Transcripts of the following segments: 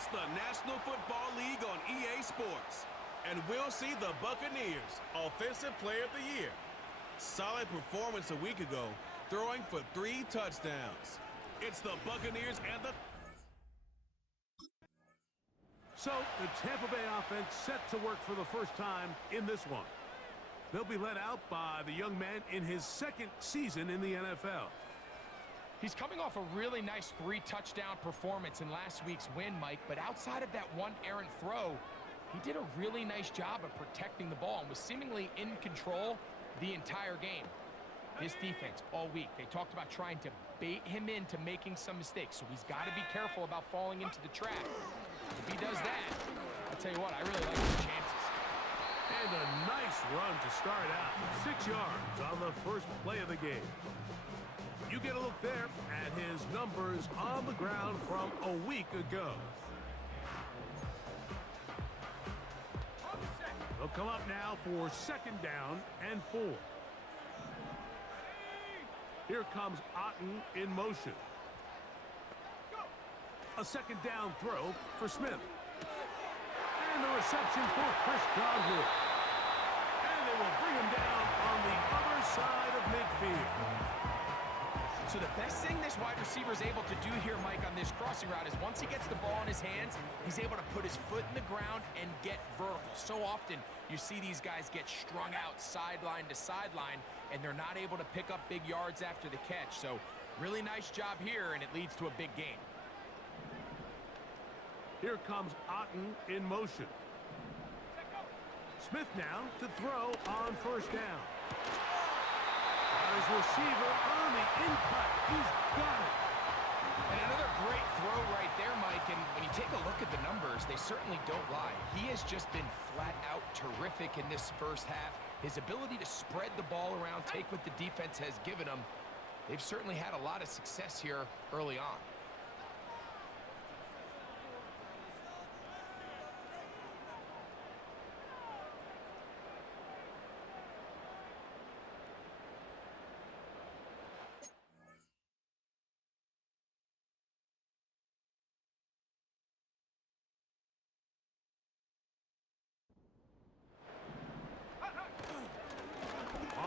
It's the National Football League on EA Sports. And we'll see the Buccaneers Offensive Player of the Year. Solid performance a week ago, throwing for 3 touchdowns. It's the Buccaneers and the... So, the Tampa Bay offense set to work for the first time in this one. They'll be led out by the young man in his 2nd season in the NFL. He's coming off a really nice 3-touchdown performance in last week's win, Mike, but outside of that one errant throw, he did a really nice job of protecting the ball and was seemingly in control the entire game. This defense all week, they talked about trying to bait him into making some mistakes, so he's got to be careful about falling into the trap. If he does that, I'll tell you what, I really like his chances. And a nice run to start out. 6 yards on the first play of the game. You get a look there at his numbers on the ground from a week ago. They'll come up now for 2nd down and 4. Here comes Otten in motion. A 2nd down throw for Smith. And the reception for Chris Godwin. And they will bring him down on the other side of midfield. So the best thing this wide receiver is able to do here, Mike, on this crossing route is once he gets the ball in his hands, he's able to put his foot in the ground and get vertical. So often you see these guys get strung out sideline to sideline, and they're not able to pick up big yards after the catch. So really nice job here, and it leads to a big game. Here comes Otten in motion. Smith now to throw on 1st down. His receiver on the in-cut. He's got it. And another great throw right there, Mike. And when you take a look at the numbers, they certainly don't lie. He has just been flat out terrific in this first half. His ability to spread the ball around, take what the defense has given him, they've certainly had a lot of success here early on.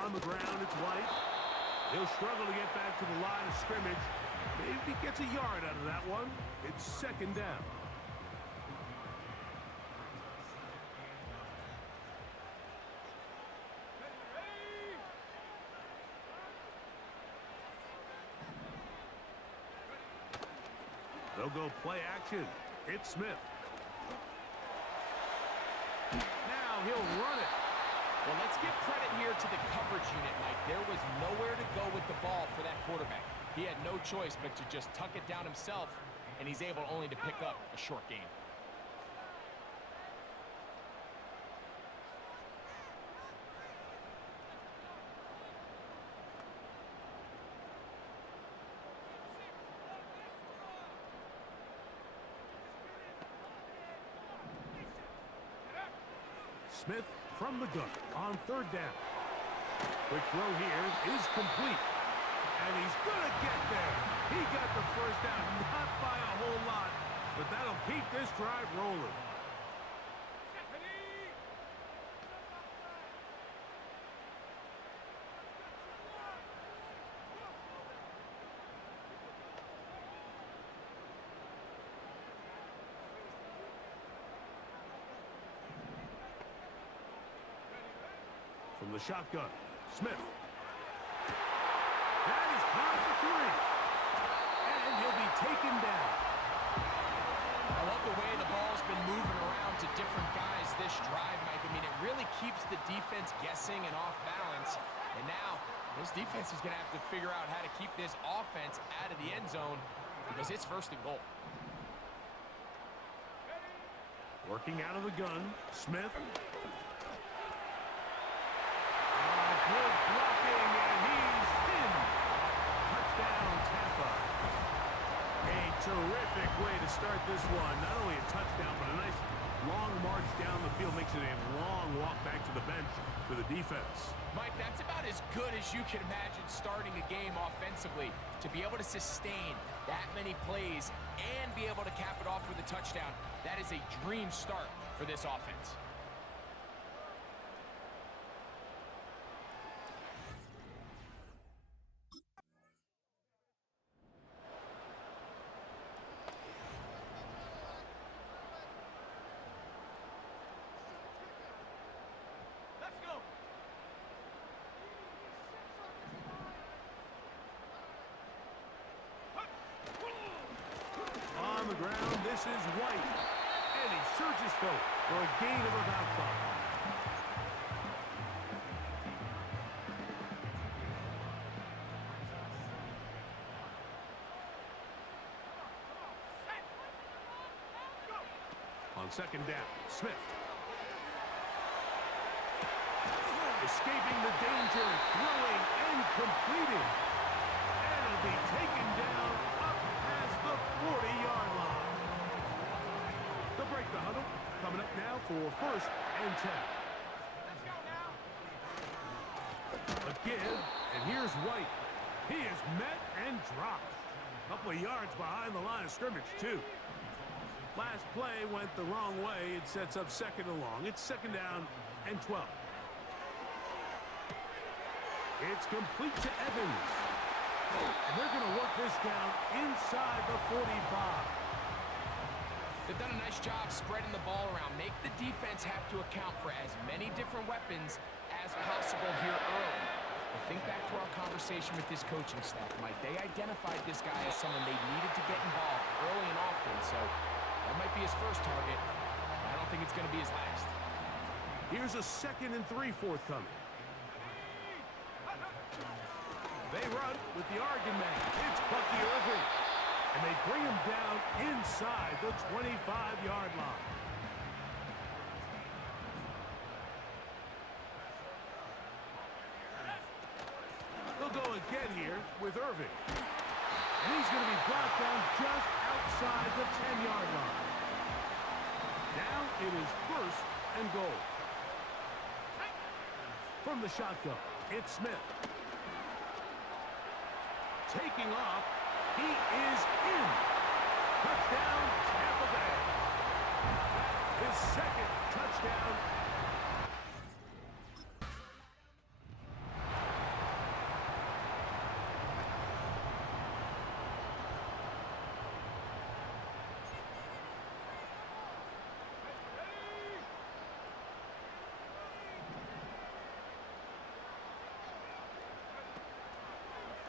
On the ground, it's White. He'll struggle to get back to the line of scrimmage. Maybe he gets a yard out of that one. It's 2nd down. They'll go play action. It's Smith. Now he'll run it. Well, let's give credit here to the coverage unit, Mike. There was nowhere to go with the ball for that quarterback. He had no choice but to just tuck it down himself, and he's able only to pick up a short gain. Smith from the gun on 3rd down. Quick throw here is complete. And he's going to get there. He got the 1st down, not by a whole lot, but that'll keep this drive rolling. From the shotgun, Smith. That is caught for 3. And he'll be taken down. I love the way the ball's been moving around to different guys this drive, Mike. I mean, it really keeps the defense guessing and off balance. And now, this defense is going to have to figure out how to keep this offense out of the end zone because it's 1st and goal. Working out of the gun, Smith. Good blocking, and he's in. Touchdown, Tampa. A terrific way to start this one. Not only a touchdown, but a nice long march down the field makes it a long walk back to the bench for the defense. Mike, that's about as good as you can imagine starting a game offensively. To be able to sustain that many plays and be able to cap it off with a touchdown, that is a dream start for this offense. On the ground, this is White. And he surges forward for a gain of about 5. On second down, Smith. Escaping the danger, throwing and completing. And it'll be taken down up past the 40-yard line. They'll break the huddle. Coming up now for 1st and 10. A give, and here's White. He is met and dropped. A couple of yards behind the line of scrimmage, too. Last play went the wrong way. It sets up 2nd and long. It's 2nd down and 12. It's complete to Evans. And they're going to work this down inside the 45. They've done a nice job spreading the ball around. Make the defense have to account for as many different weapons as possible here early. But think back to our conversation with this coaching staff, Mike. They identified this guy as someone they needed to get involved early and often. So that might be his first target. I don't think it's going to be his last. Here's a 2nd and 3 forthcoming. They run with the Oregon man. It's Bucky Irving. And they bring him down inside the 25-yard line. They'll go again here with Irving. And he's going to be brought down just outside the 10-yard line. Now it is 1st and goal. From the shotgun, it's Smith. Taking off, he is in. Touchdown, Tampa Bay. His 2nd touchdown.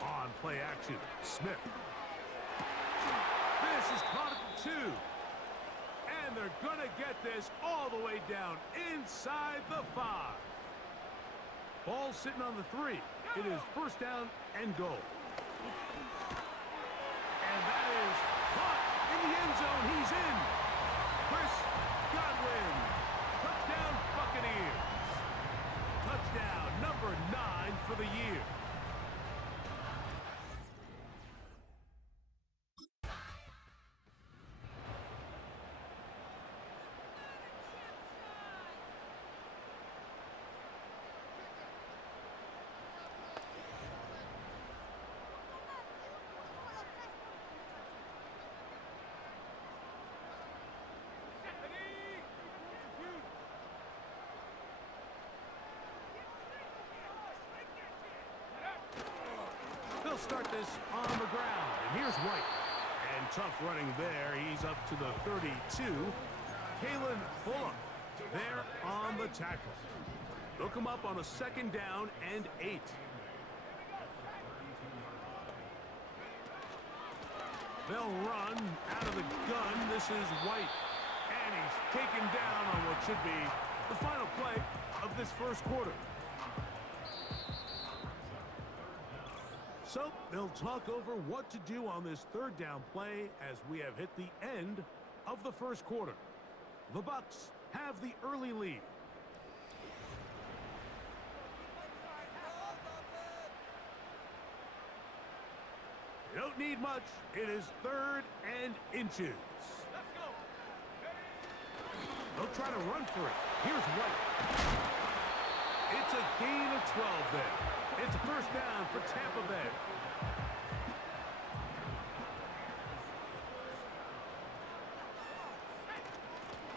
On play action, Smith. This is caught at the 2. And they're going to get this all the way down inside the 5. Ball sitting on the 3. It is 1st down and goal. And that is caught in the end zone. He's in. Chris Godwin. Touchdown, Buccaneers. Touchdown number 9 for the year. They'll start this on the ground. And here's White. And tough running there. He's up to the 32. Kalen Bullock there on the tackle. They'll come up on a 2nd down and 8. They'll run out of the gun. This is White. And he's taken down on what should be the final play of this 1st quarter. So they'll talk over what to do on this 3rd down play as we have hit the end of the 1st quarter. The Bucs have the early lead. They don't need much. It is 3rd and inches. They'll try to run for it. Here's White. It's a gain of 12 there. It's a first down for Tampa Bay.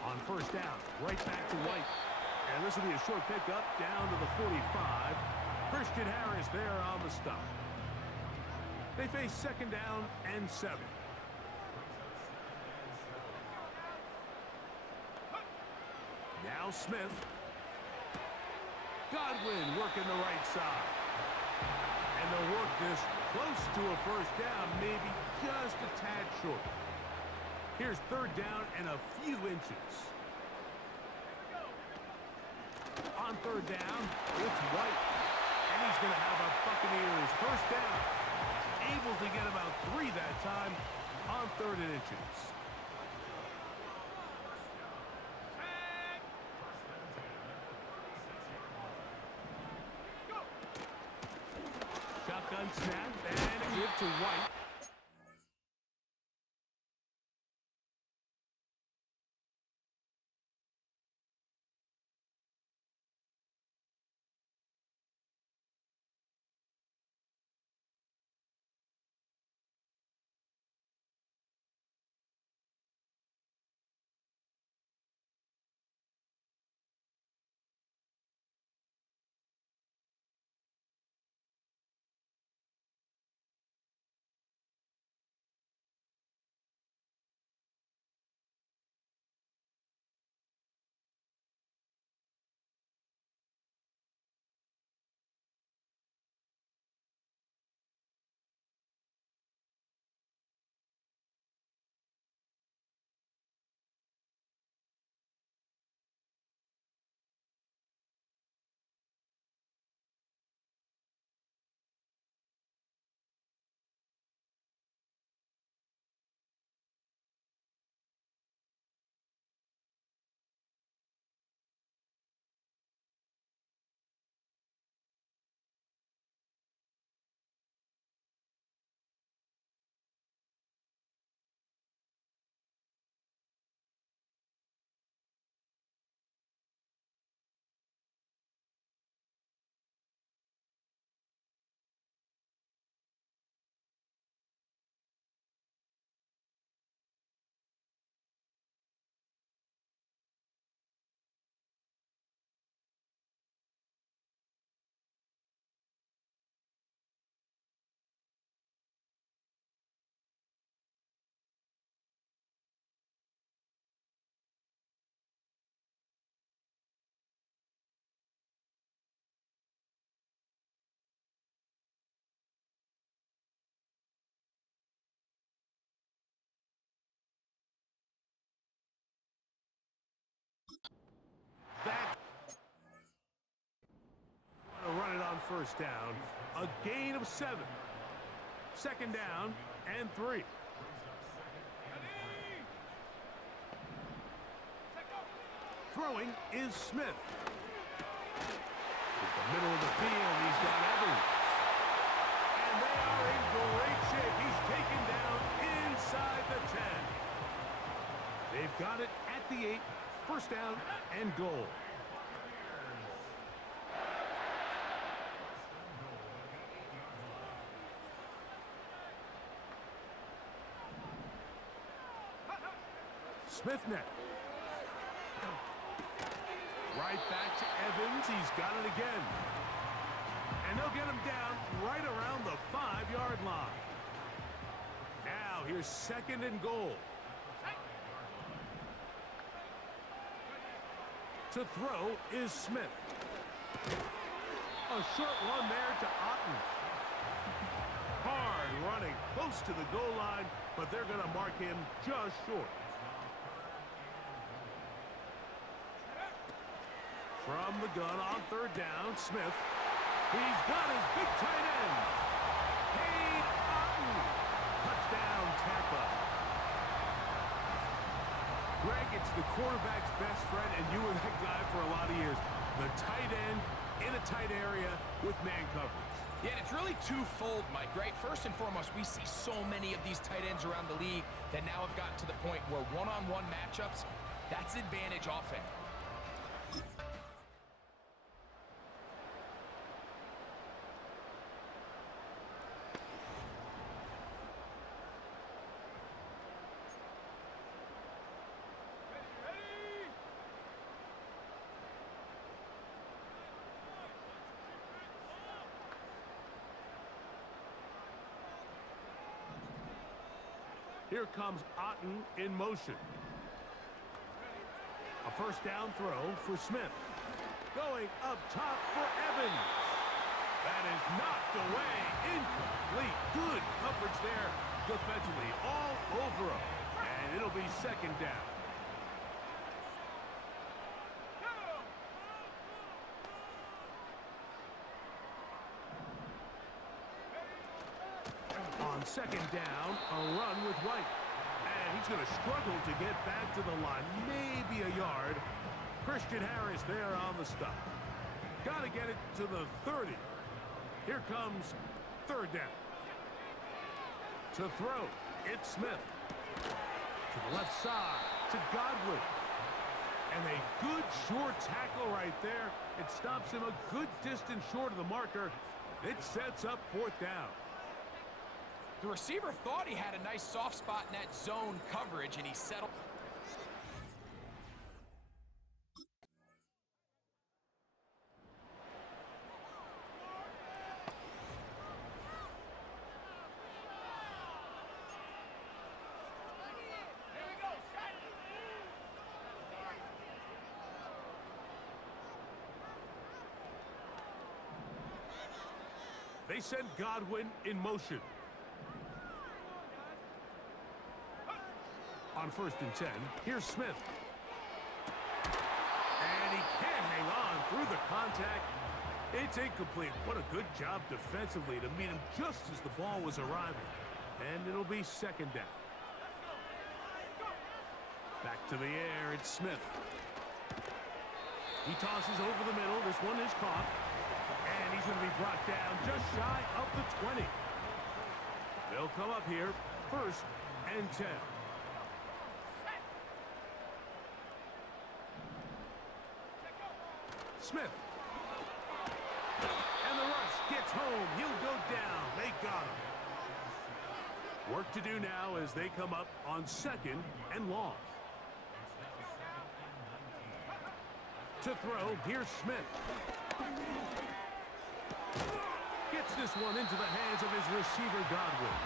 On first down, right back to White. And this will be a short pickup down to the 45. Christian Harris there on the stop. They face second down and 7. Now Smith. Godwin working the right side. And they'll work this close to a first down, maybe just a tad short. Here's third down and a few inches. On third down, it's White. And he's going to have a Buccaneers first down. Able to get about 3 that time on 3rd and inches. Shotgun snap and a give to White. Run it on first down. A gain of 7. Second down and 3. Throwing is Smith. At the middle of the field, he's got Evans. And they are in great shape. He's taken down inside the 10. They've got it at the 8. First down and goal. Smith net. Right back to Evans. He's got it again. And they'll get him down right around the 5-yard line. Now here's second and goal. To throw is Smith. A short one there to Otten. Hard running close to the goal line, but they're going to mark him just short. From the gun on third down, Smith. He's got his big tight end. Cade Otten. Touchdown, Tampa. Greg, it's the quarterback's best friend, and you were that guy for a lot of years. The tight end in a tight area with man coverage. Yeah, and it's really twofold, Mike, right? First and foremost, we see so many of these tight ends around the league that now have gotten to the point where one-on-one matchups That's advantage offense. Here comes Otten in motion. A first down throw for Smith. Going up top for Evans. That is knocked away. Incomplete. Good coverage there defensively. All over him. And it'll be second down. On second down, a run with White. And he's going to struggle to get back to the line. Maybe a yard. Christian Harris there on the stop. Got to get it to the 30. Here comes third down. To throw, it's Smith. To the left side, to Godwin. And a good short tackle right there. It stops him a good distance short of the marker. It sets up fourth down. The receiver thought he had a nice soft spot in that zone coverage, and he settled. They send Godwin in motion. On first and 10, here's Smith. And he can't hang on through the contact. It's incomplete. What a good job defensively to meet him just as the ball was arriving. And it'll be second down. Back to the air, it's Smith. He tosses over the middle. This one is caught. And he's going to be brought down just shy of the 20. They'll come up here, first and 10. Smith. And the rush gets home. He'll go down. They got him. Work to do now as they come up on second and long. To throw, here's Smith. Gets this one into the hands of his receiver, Godwin.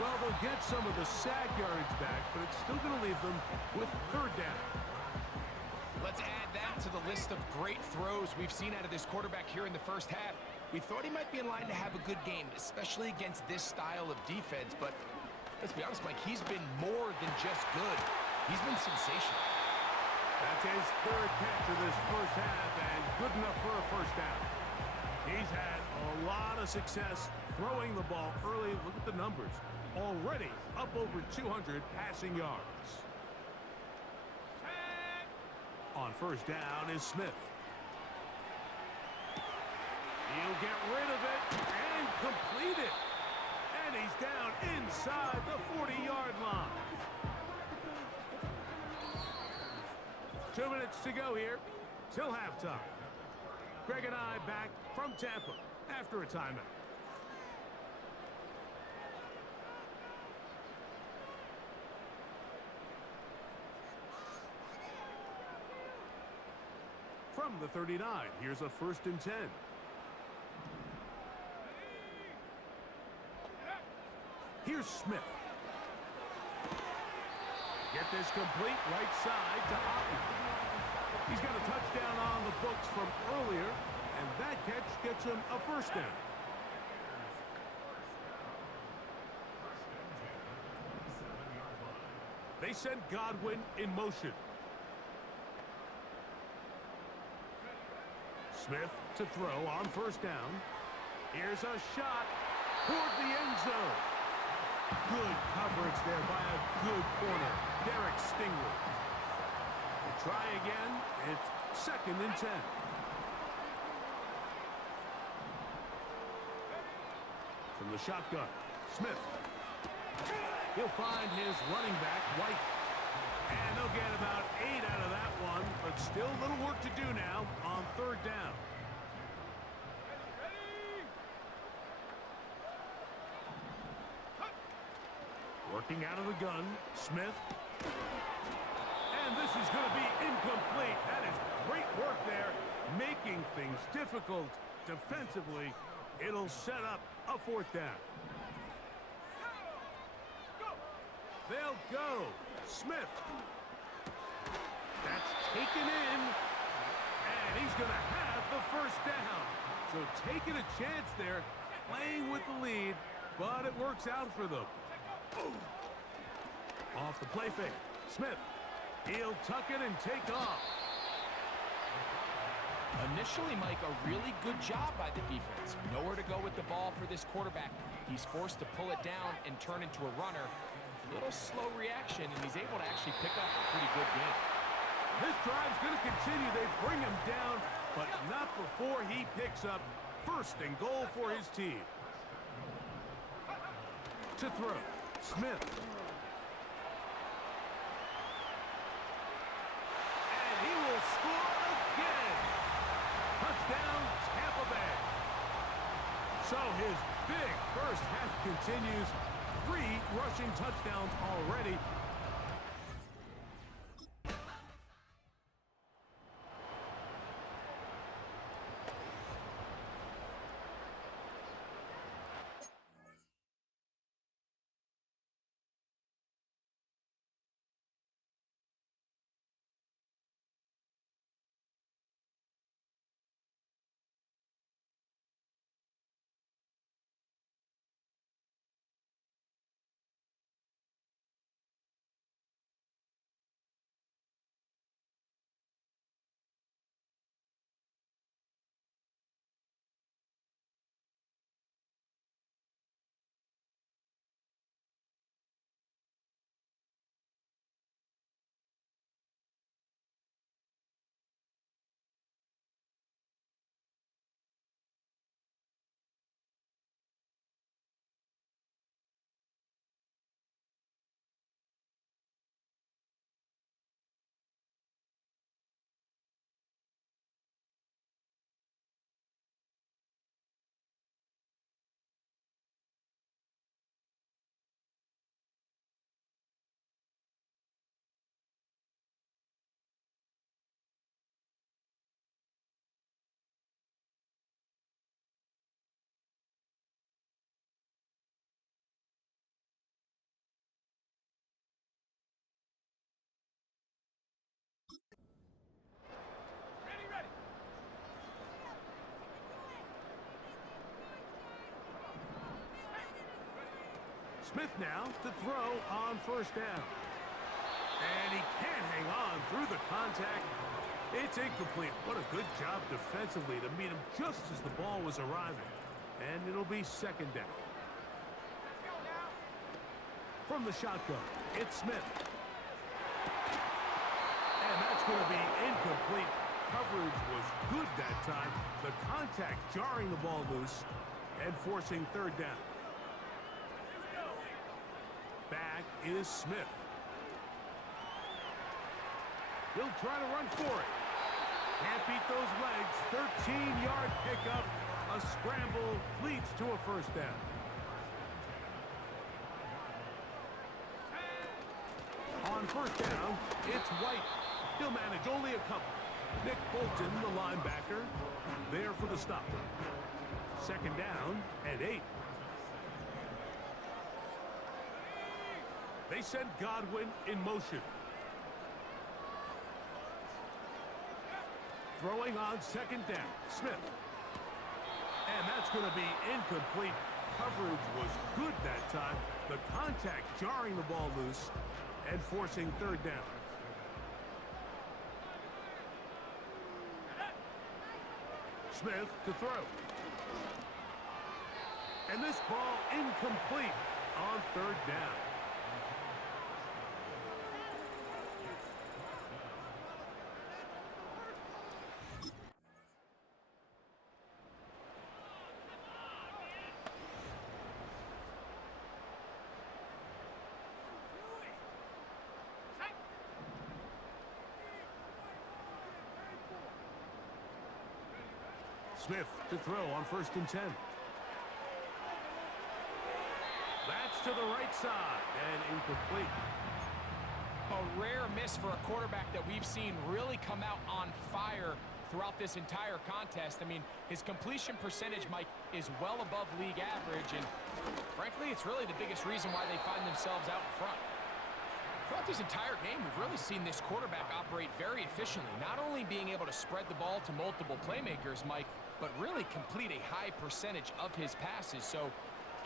Well, they'll get some of the sack yardage back, but it's still going to leave them with third down. Let's add that to the list of great throws we've seen out of this quarterback here in the first half. We thought he might be in line to have a good game, especially against this style of defense. But let's be honest, Mike, he's been more than just good. He's been sensational. That's his third catch of this first half, and good enough for a first down. He's had a lot of success throwing the ball early. Look at the numbers. Already up over 200 passing yards. On first down is Smith. He'll get rid of it and complete it. And he's down inside the 40-yard line. 2 minutes to go here till halftime. Greg and I back from Tampa after a timeout. From the 39, here's a first and 10. Here's Smith. Get this complete right side to Otten. He's got a touchdown on the books from earlier, and that catch gets him a first down. They send Godwin in motion. Smith to throw on first down. Here's a shot toward the end zone. Good coverage there by a good corner, Derek Stingley. We'll try again. It's second and 10. From the shotgun, Smith. He'll find his running back, White. And they'll get about 8 out of that one, but still a little work to do now on third down. Working out of the gun, Smith. And this is going to be incomplete. That is great work there, making things difficult defensively. It'll set up a fourth down. They'll go. Smith. That's taken in. And he's going to have the first down. So taking a chance there, playing with the lead, but it works out for them. Off the play fake. Smith. He'll tuck it and take off. Initially, Mike, a really good job by the defense. Nowhere to go with the ball for this quarterback. He's forced to pull it down and turn into a runner. Little slow reaction, and he's able to actually pick up a pretty good game. This drive's going to continue. They bring him down, but not before he picks up first and goal for his team. To throw. Smith. And he will score again. Touchdown, Tampa Bay. So his big first half continues. 3 rushing touchdowns already. Smith now to throw on first down. And he can't hang on through the contact. It's incomplete. What a good job defensively to meet him just as the ball was arriving. And it'll be second down. From the shotgun, it's Smith. And that's going to be incomplete. Coverage was good that time. The contact jarring the ball loose and forcing third down. Back is Smith. He'll try to run for it. Can't beat those legs. 13-yard pickup. A scramble leads to a first down. On first down, it's White. He'll manage only a couple. Nick Bolton, the linebacker, there for the stop. Second down and 8. They send Godwin in motion. Throwing on second down, Smith. And that's going to be incomplete. Coverage was good that time. The contact jarring the ball loose and forcing third down. Smith to throw. And this ball incomplete on third down. Smith to throw on 1st and 10. That's to the right side and incomplete. A rare miss for a quarterback that we've seen really come out on fire throughout this entire contest. I mean, his completion percentage, Mike, is well above league average, and frankly, it's really the biggest reason why they find themselves out in front. Throughout this entire game, we've really seen this quarterback operate very efficiently, not only being able to spread the ball to multiple playmakers, Mike, but really complete a high percentage of his passes. So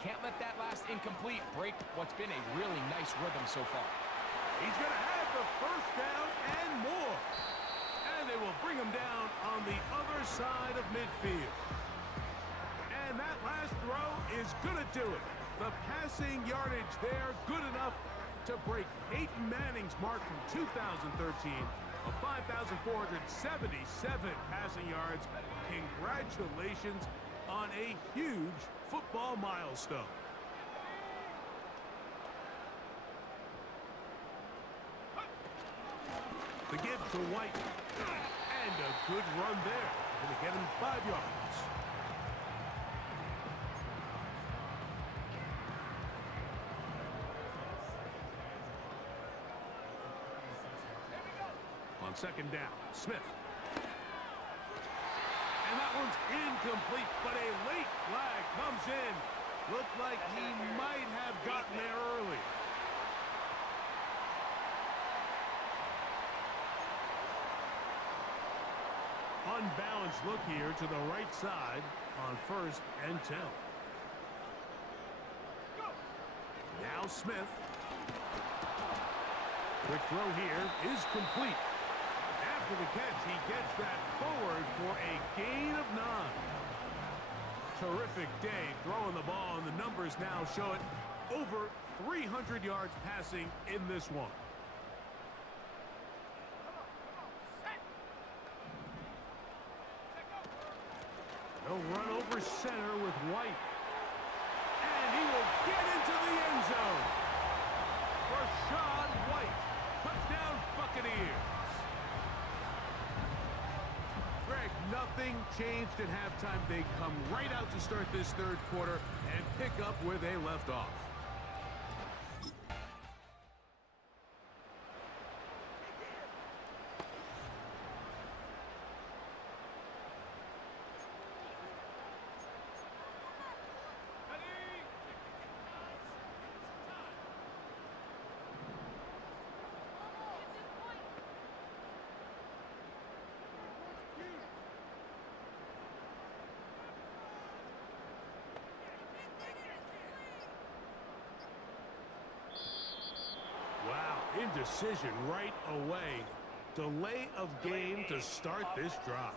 can't let that last incomplete break what's been a really nice rhythm so far. He's going to have the first down and more. And they will bring him down on the other side of midfield. And that last throw is going to do it. The passing yardage there, good enough to break Peyton Manning's mark from 2013 of 5,477 passing yards. Congratulations on a huge football milestone. The give to White. And a good run there. Going to get him 5 yards. On 2nd down, Smith. And that one's incomplete, but a late flag comes in. Looked like he might have gotten there early. Unbalanced look here to the right side on 1st and 10. Now Smith. Quick throw here is complete. After the catch, he gets that forward for a gain of 9. Terrific day throwing the ball, and the numbers now show it. Over 300 yards passing in this one. They'll run over center with White. And he will get into the end zone. Rashad White. Touchdown Buccaneers. Greg, nothing changed at halftime. They come right out to start this 3rd quarter and pick up where they left off. Wow, indecision right away. Delay of game to start this drive.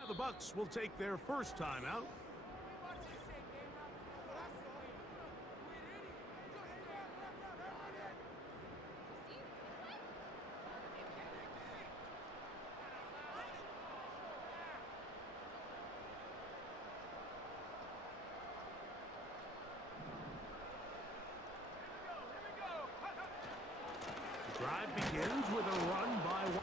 Now the Bucs will take their first timeout. The drive begins with a run by White.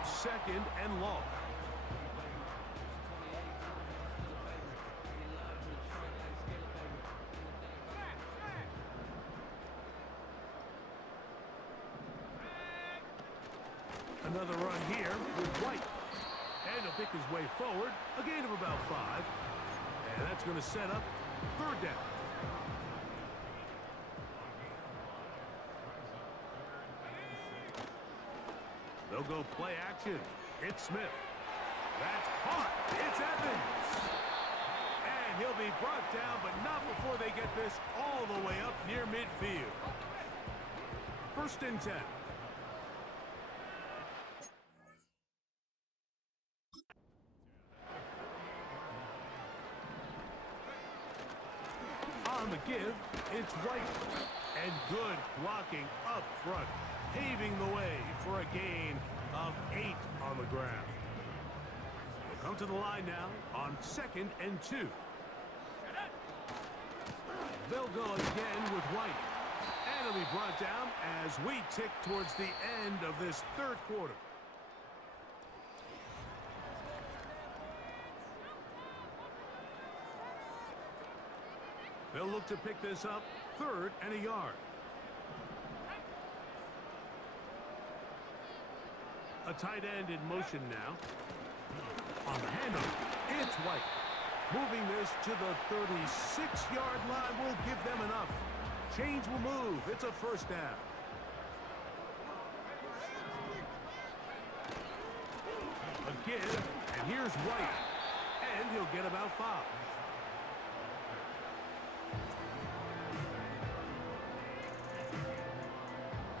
up 2nd and long. Another run here with White. And he'll pick his way forward. A gain of about 5. And that's going to set up 3rd down. They'll go play action. It's Smith. That's caught. It's Evans. And he'll be brought down, but not before they get this all the way up near midfield. 1st and 10. On the give, it's White. And good blocking up front, paving the way for a gain of 8 on the ground. We'll come to the line now on 2nd and 2. They'll go again with White. And it'll be brought down as we tick towards the end of this 3rd quarter. They'll look to pick this up 3rd and a yard. A tight end in motion now. On the handoff, it's White. Moving this to the 36-yard line will give them enough. Chains will move. It's a 1st down. A give, and here's White. And he'll get about 5.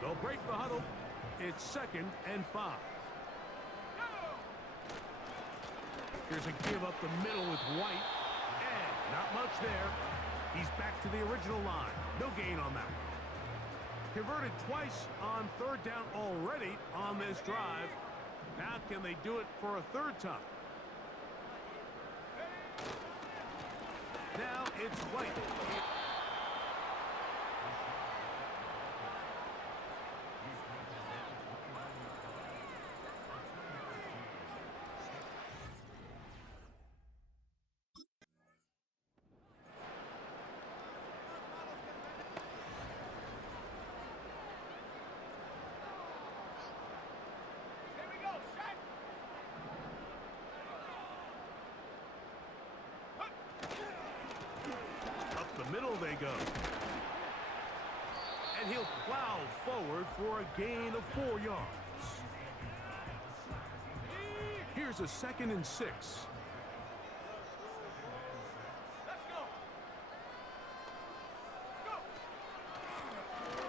They'll break the huddle. It's 2nd and 5. Here's a give up the middle with White. And not much there. He's back to the original line. No gain on that one. Converted twice on 3rd down already on this drive. Now can they do it for a 3rd time? Now it's White. The middle they go. And he'll plow forward for a gain of 4 yards. Here's a 2nd and 6.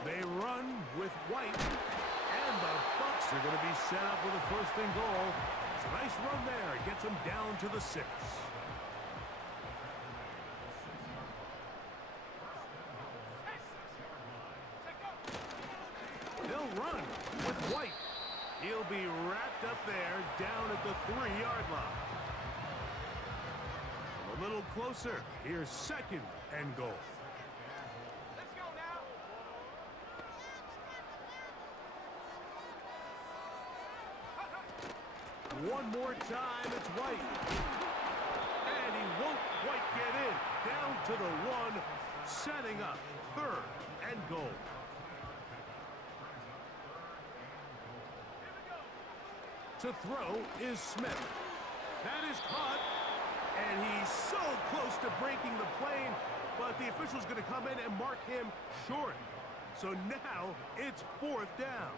They run with White. And the Bucs are going to be set up with a 1st and goal. It's a nice run there. It gets them down to the 6. Run with White. He'll be wrapped up there down at the 3-yard line. A little closer. Here's 2nd and goal. Let's go now. One more time, it's White. And he won't quite get in. Down to the 1, setting up 3rd and goal. To throw is Smith. That is caught. And he's so close to breaking the plane, but the official's going to come in and mark him short. So now it's 4th down.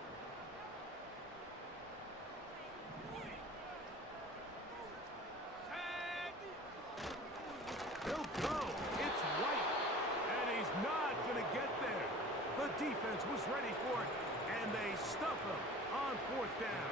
He'll go. It's White. And he's not going to get there. The defense was ready for it, and they stuff him on 4th down.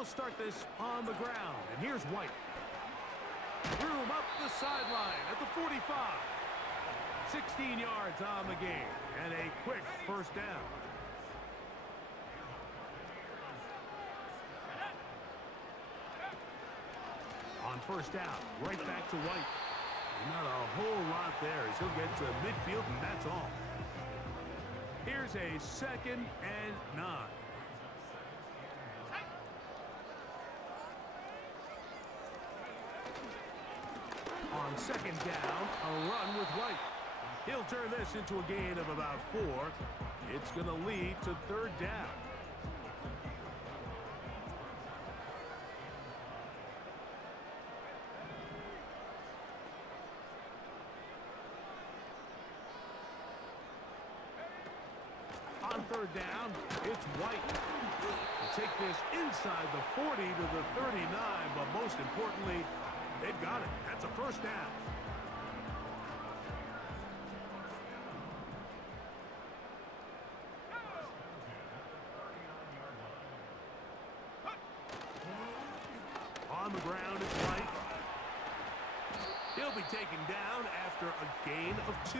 They'll start this on the ground. And here's White. Threw him up the sideline at the 45. 16 yards on the game. And a quick first down. On first down, right back to White. Not a whole lot there as he'll get to midfield, and that's all. Here's a 2nd and 9. On 2nd down, a run with White. He'll turn this into a gain of about 4. It's going to lead to 3rd down. On 3rd down, it's White. They'll take this inside the 40 to the 39, but most importantly, they've got it. That's a first down. On the ground is White. He'll be taken down after a gain of 2.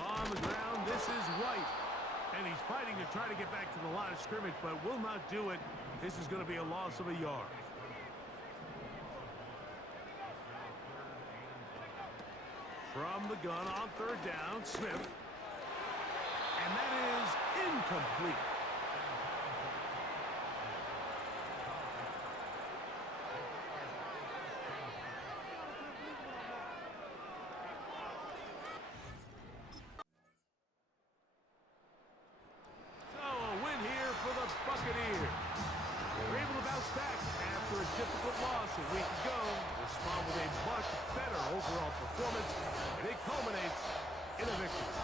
On the ground, this is White. And he's fighting to try to get back to the line of scrimmage, but will not do it. This is going to be a loss of a yard. From the gun on 3rd down, Smith. And that is incomplete. So a win here for the Buccaneers. They're able to bounce back after a difficult loss a week ago. Respond with a much better overall performance, and it culminates in a victory.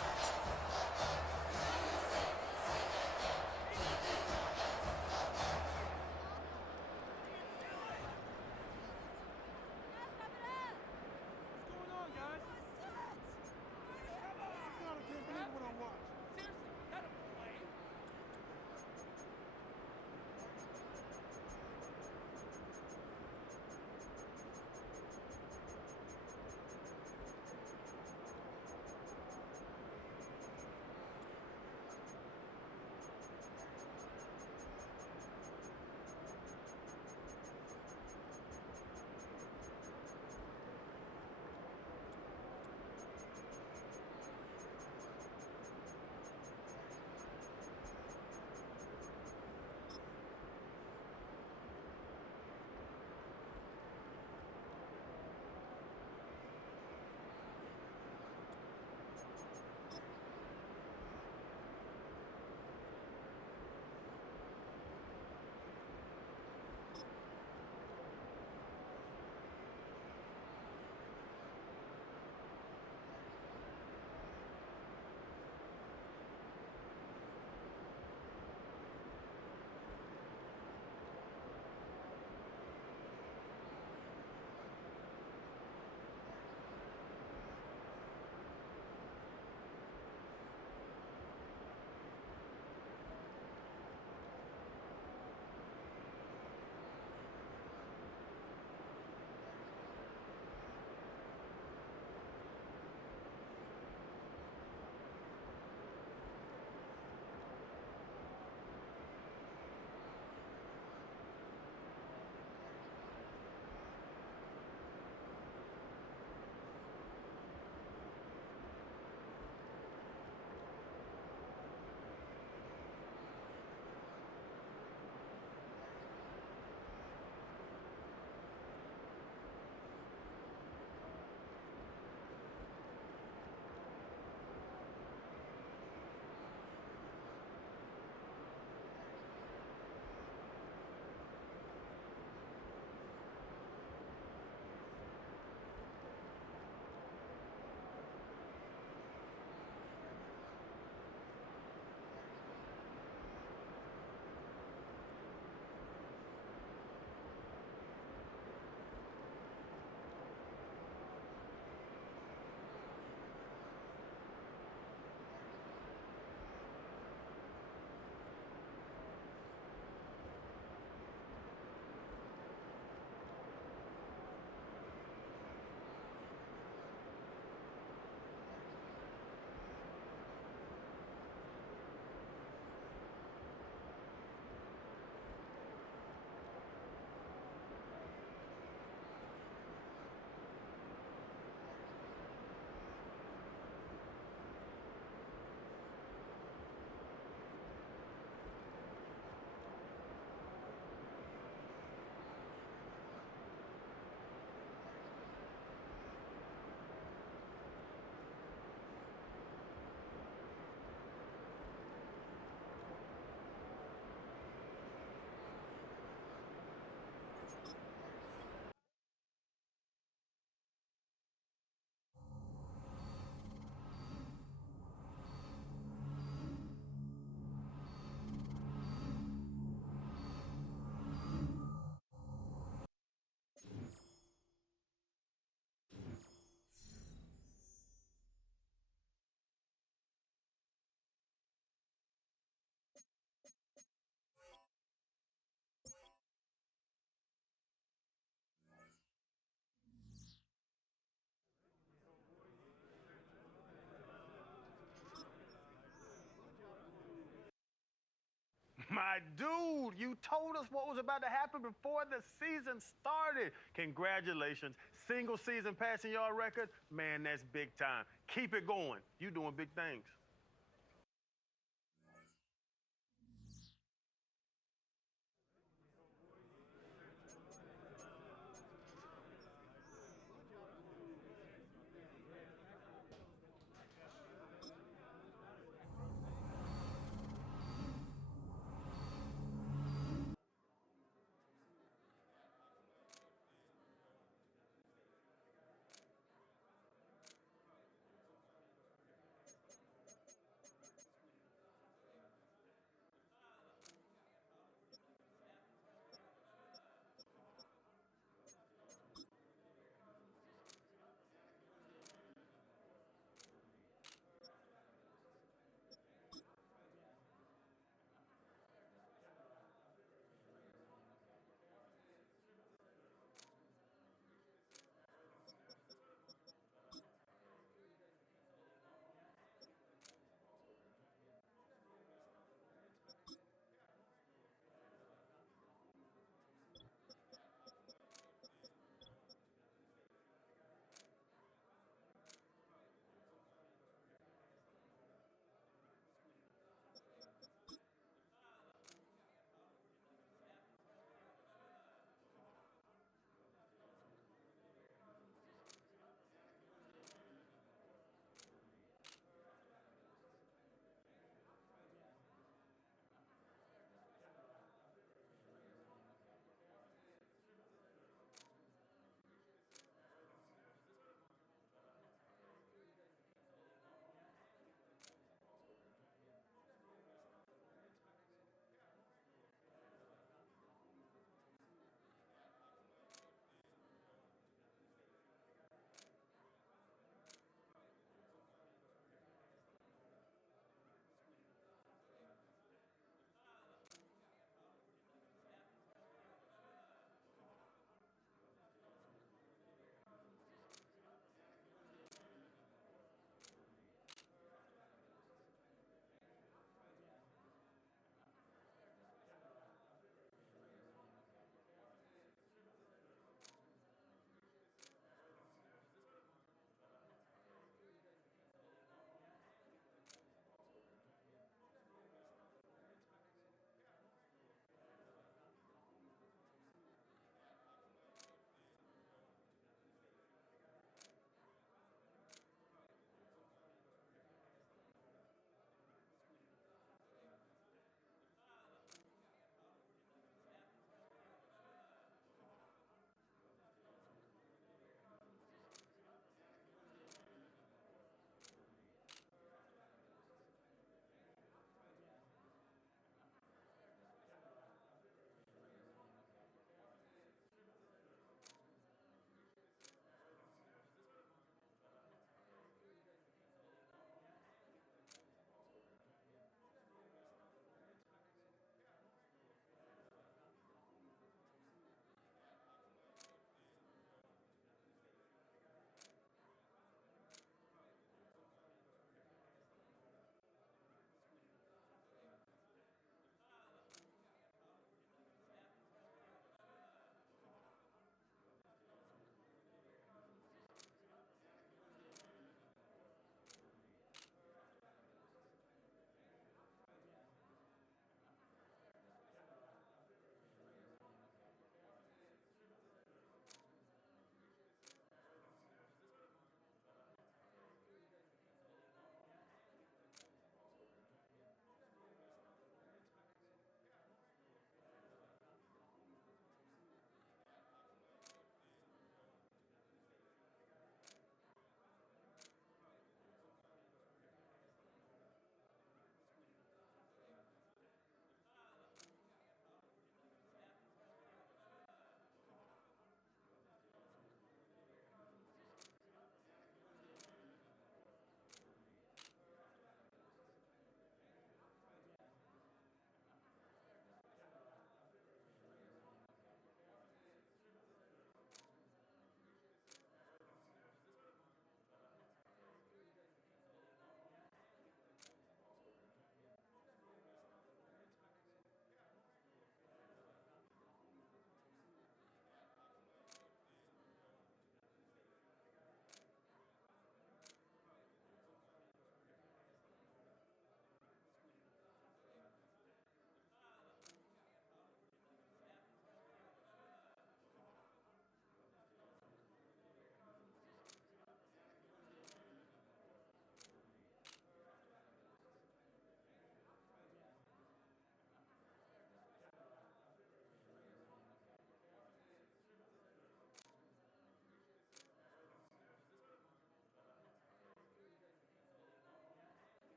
Like, dude, you told us what was about to happen before the season started. Congratulations. Single season passing yard record, man, that's big time. Keep it going. You doing big things.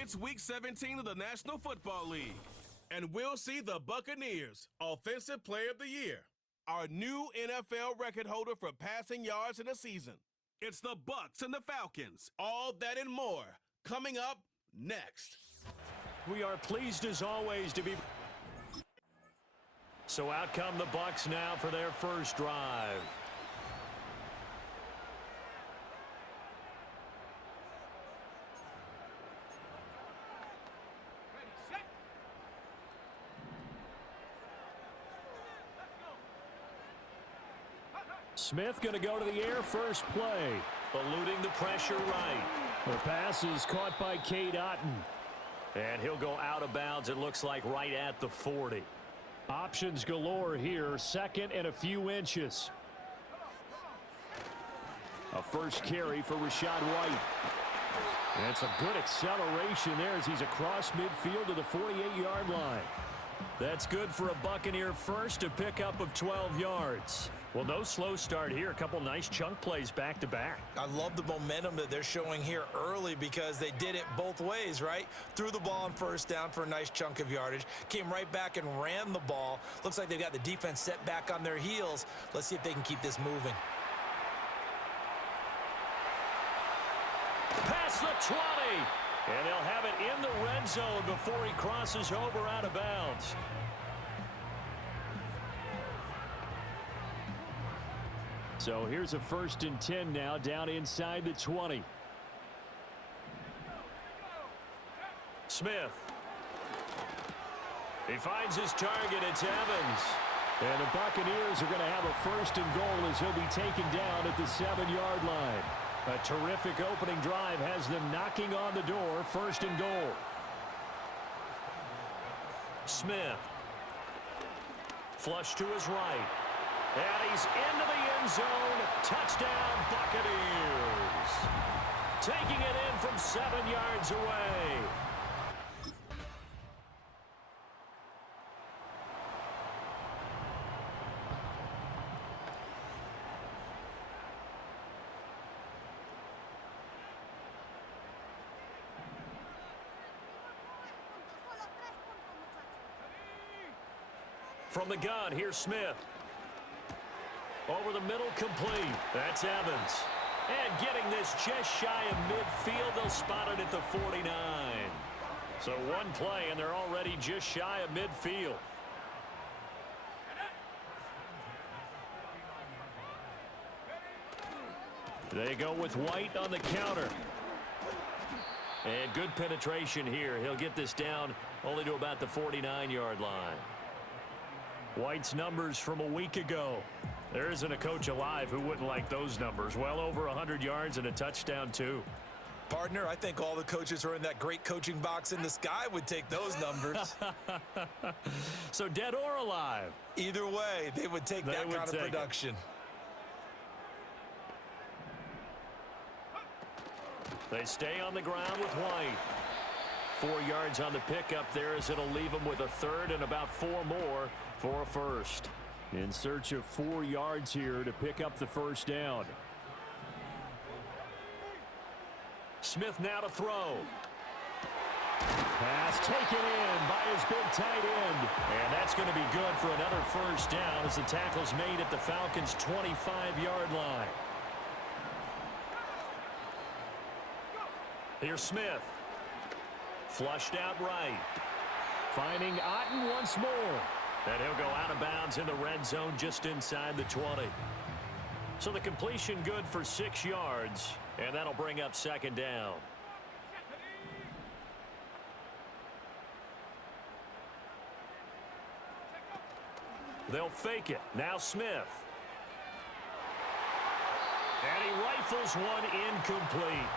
It's Week 17 of the National Football League, and we'll see the Buccaneers Offensive Player of the Year, our new NFL record holder for passing yards in a season. It's the Bucs and the Falcons. All that and more coming up next. We are pleased as always to be. So out come the Bucs now for their first drive. Smith going to go to the air first play. Eluding the pressure right. The pass is caught by Cade Otton. And he'll go out of bounds, it looks like, right at the 40. Options galore here. Second and a few inches. A first carry for Rachaad White. And it's a good acceleration there as he's across midfield to the 48-yard line. That's good for a Buccaneer first, a pickup of 12 yards. Well, no slow start here. A couple nice chunk plays back-to-back. I love the momentum that they're showing here early because they did it both ways, right? Threw the ball on first down for a nice chunk of yardage. Came right back and ran the ball. Looks like they've got the defense set back on their heels. Let's see if they can keep this moving. Past the 20. And they'll have it in the red zone before he crosses over out of bounds. So here's a 1st and 10 now down inside the 20. Smith. He finds his target. It's Evans. And the Buccaneers are going to have a 1st and goal as he'll be taken down at the 7-yard line. A terrific opening drive has them knocking on the door. 1st and goal. Smith. Flush to his right. And he's into the end zone. Touchdown, Buccaneers. Taking it in from 7 yards away. From the gun, here's Smith. Over the middle, complete. That's Evans. And getting this just shy of midfield, they'll spot it at the 49. So one play, and they're already just shy of midfield. They go with White on the counter. And good penetration here. He'll get this down only to about the 49-yard line. White's numbers from a week ago. There isn't a coach alive who wouldn't like those numbers. Well over 100 yards and a touchdown, too. Partner, I think all the coaches who are in that great coaching box in the sky would take those numbers. So dead or alive? Either way, they would take that kind of production. They stay on the ground with White. 4 yards on the pickup there as it'll leave them with a 3rd and about 4 more for a 1st. In search of 4 yards here to pick up the 1st down. Smith now to throw. Pass taken in by his big tight end. And that's going to be good for another 1st down as the tackle's made at the Falcons' 25-yard line. Here's Smith. Flushed out right. Finding Otton once more. And he'll go out of bounds in the red zone just inside the 20. So the completion good for 6 yards. And that'll bring up 2nd down. They'll fake it. Now Smith. And he rifles one incomplete.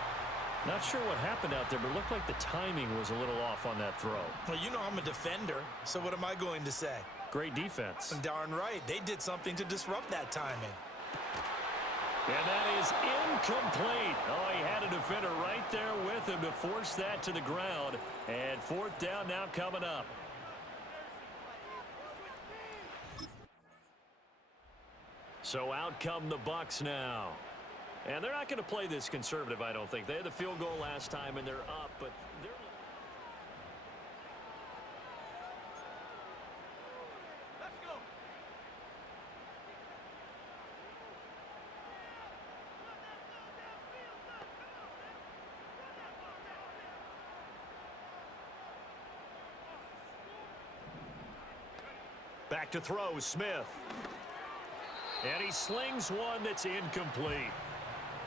Not sure what happened out there, but it looked like the timing was a little off on that throw. Well, you know I'm a defender, so what am I going to say? Great defense. Darn right. They did something to disrupt that timing. And that is incomplete. Oh, he had a defender right there with him to force that to the ground. And 4th down now coming up. So out come the Bucs now. And they're not going to play this conservative, I don't think. They had the field goal last time, and they're up, but they're... Back to throw, Smith. And he slings one that's incomplete.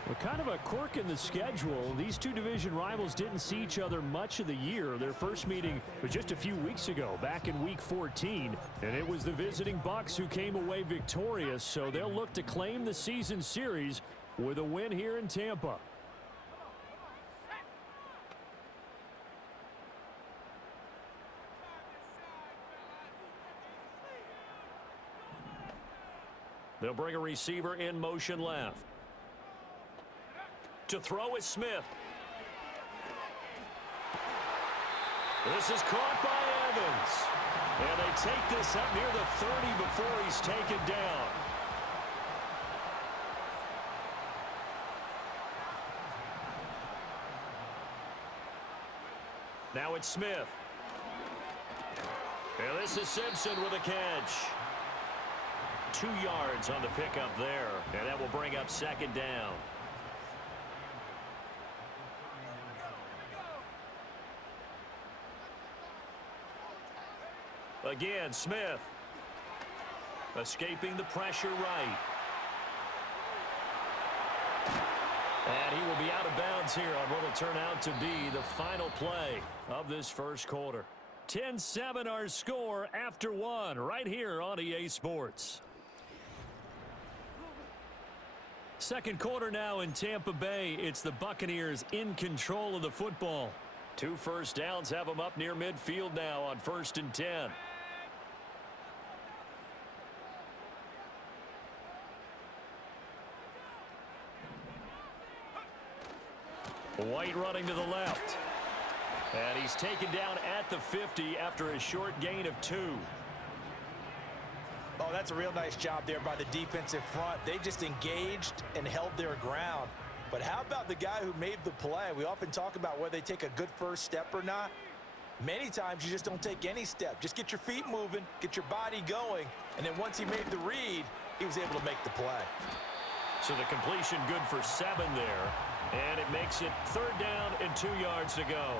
Well, kind of a quirk in the schedule. These two division rivals didn't see each other much of the year. Their first meeting was just a few weeks ago, back in Week 14. And it was the visiting Bucs who came away victorious, so they'll look to claim the season series with a win here in Tampa. They'll bring a receiver in motion left. To throw is Smith. This is caught by Evans. And they take this up near the 30 before he's taken down. Now it's Smith. And this is Simpson with a catch. 2 yards on the pickup there. And that will bring up second down. Again, Smith. Escaping the pressure right. And he will be out of bounds here on what will turn out to be the final play of this first quarter. 10-7 our score after one right here on EA Sports. Second quarter now in Tampa Bay. It's the Buccaneers in control of the football. 2 first downs have them up near midfield now on 1st and 10. White running to the left. And he's taken down at the 50 after a short gain of 2. Oh, that's a real nice job there by the defensive front. They just engaged and held their ground. But how about the guy who made the play? We often talk about whether they take a good first step or not. Many times you just don't take any step. Just get your feet moving, get your body going, and then once he made the read, he was able to make the play. So the completion good for 7 there. And it makes it 3rd down and 2 yards to go.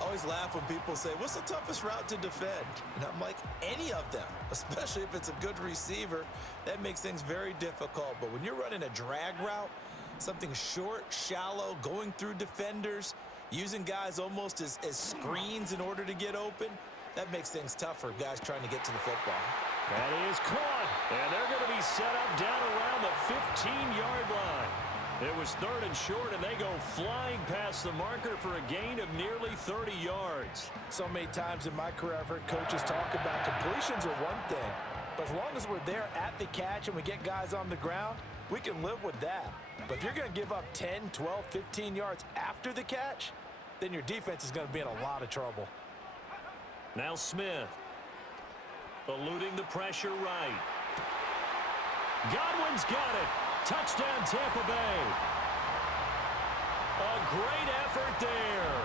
I always laugh when people say, what's the toughest route to defend? And I'm like, any of them, especially if it's a good receiver. That makes things very difficult. But when you're running a drag route, something short, shallow, going through defenders, using guys almost as screens in order to get open, that makes things tough for guys trying to get to the football. That is caught. And they're going to be set up down around the 15-yard line. It was 3rd and short, and they go flying past the marker for a gain of nearly 30 yards. So many times in my career, I've heard coaches talk about completions are one thing, but as long as we're there at the catch and we get guys on the ground, we can live with that. But if you're going to give up 10, 12, 15 yards after the catch, then your defense is going to be in a lot of trouble. Now Smith, eluding the pressure right. Godwin's got it. Touchdown, Tampa Bay. A great effort there.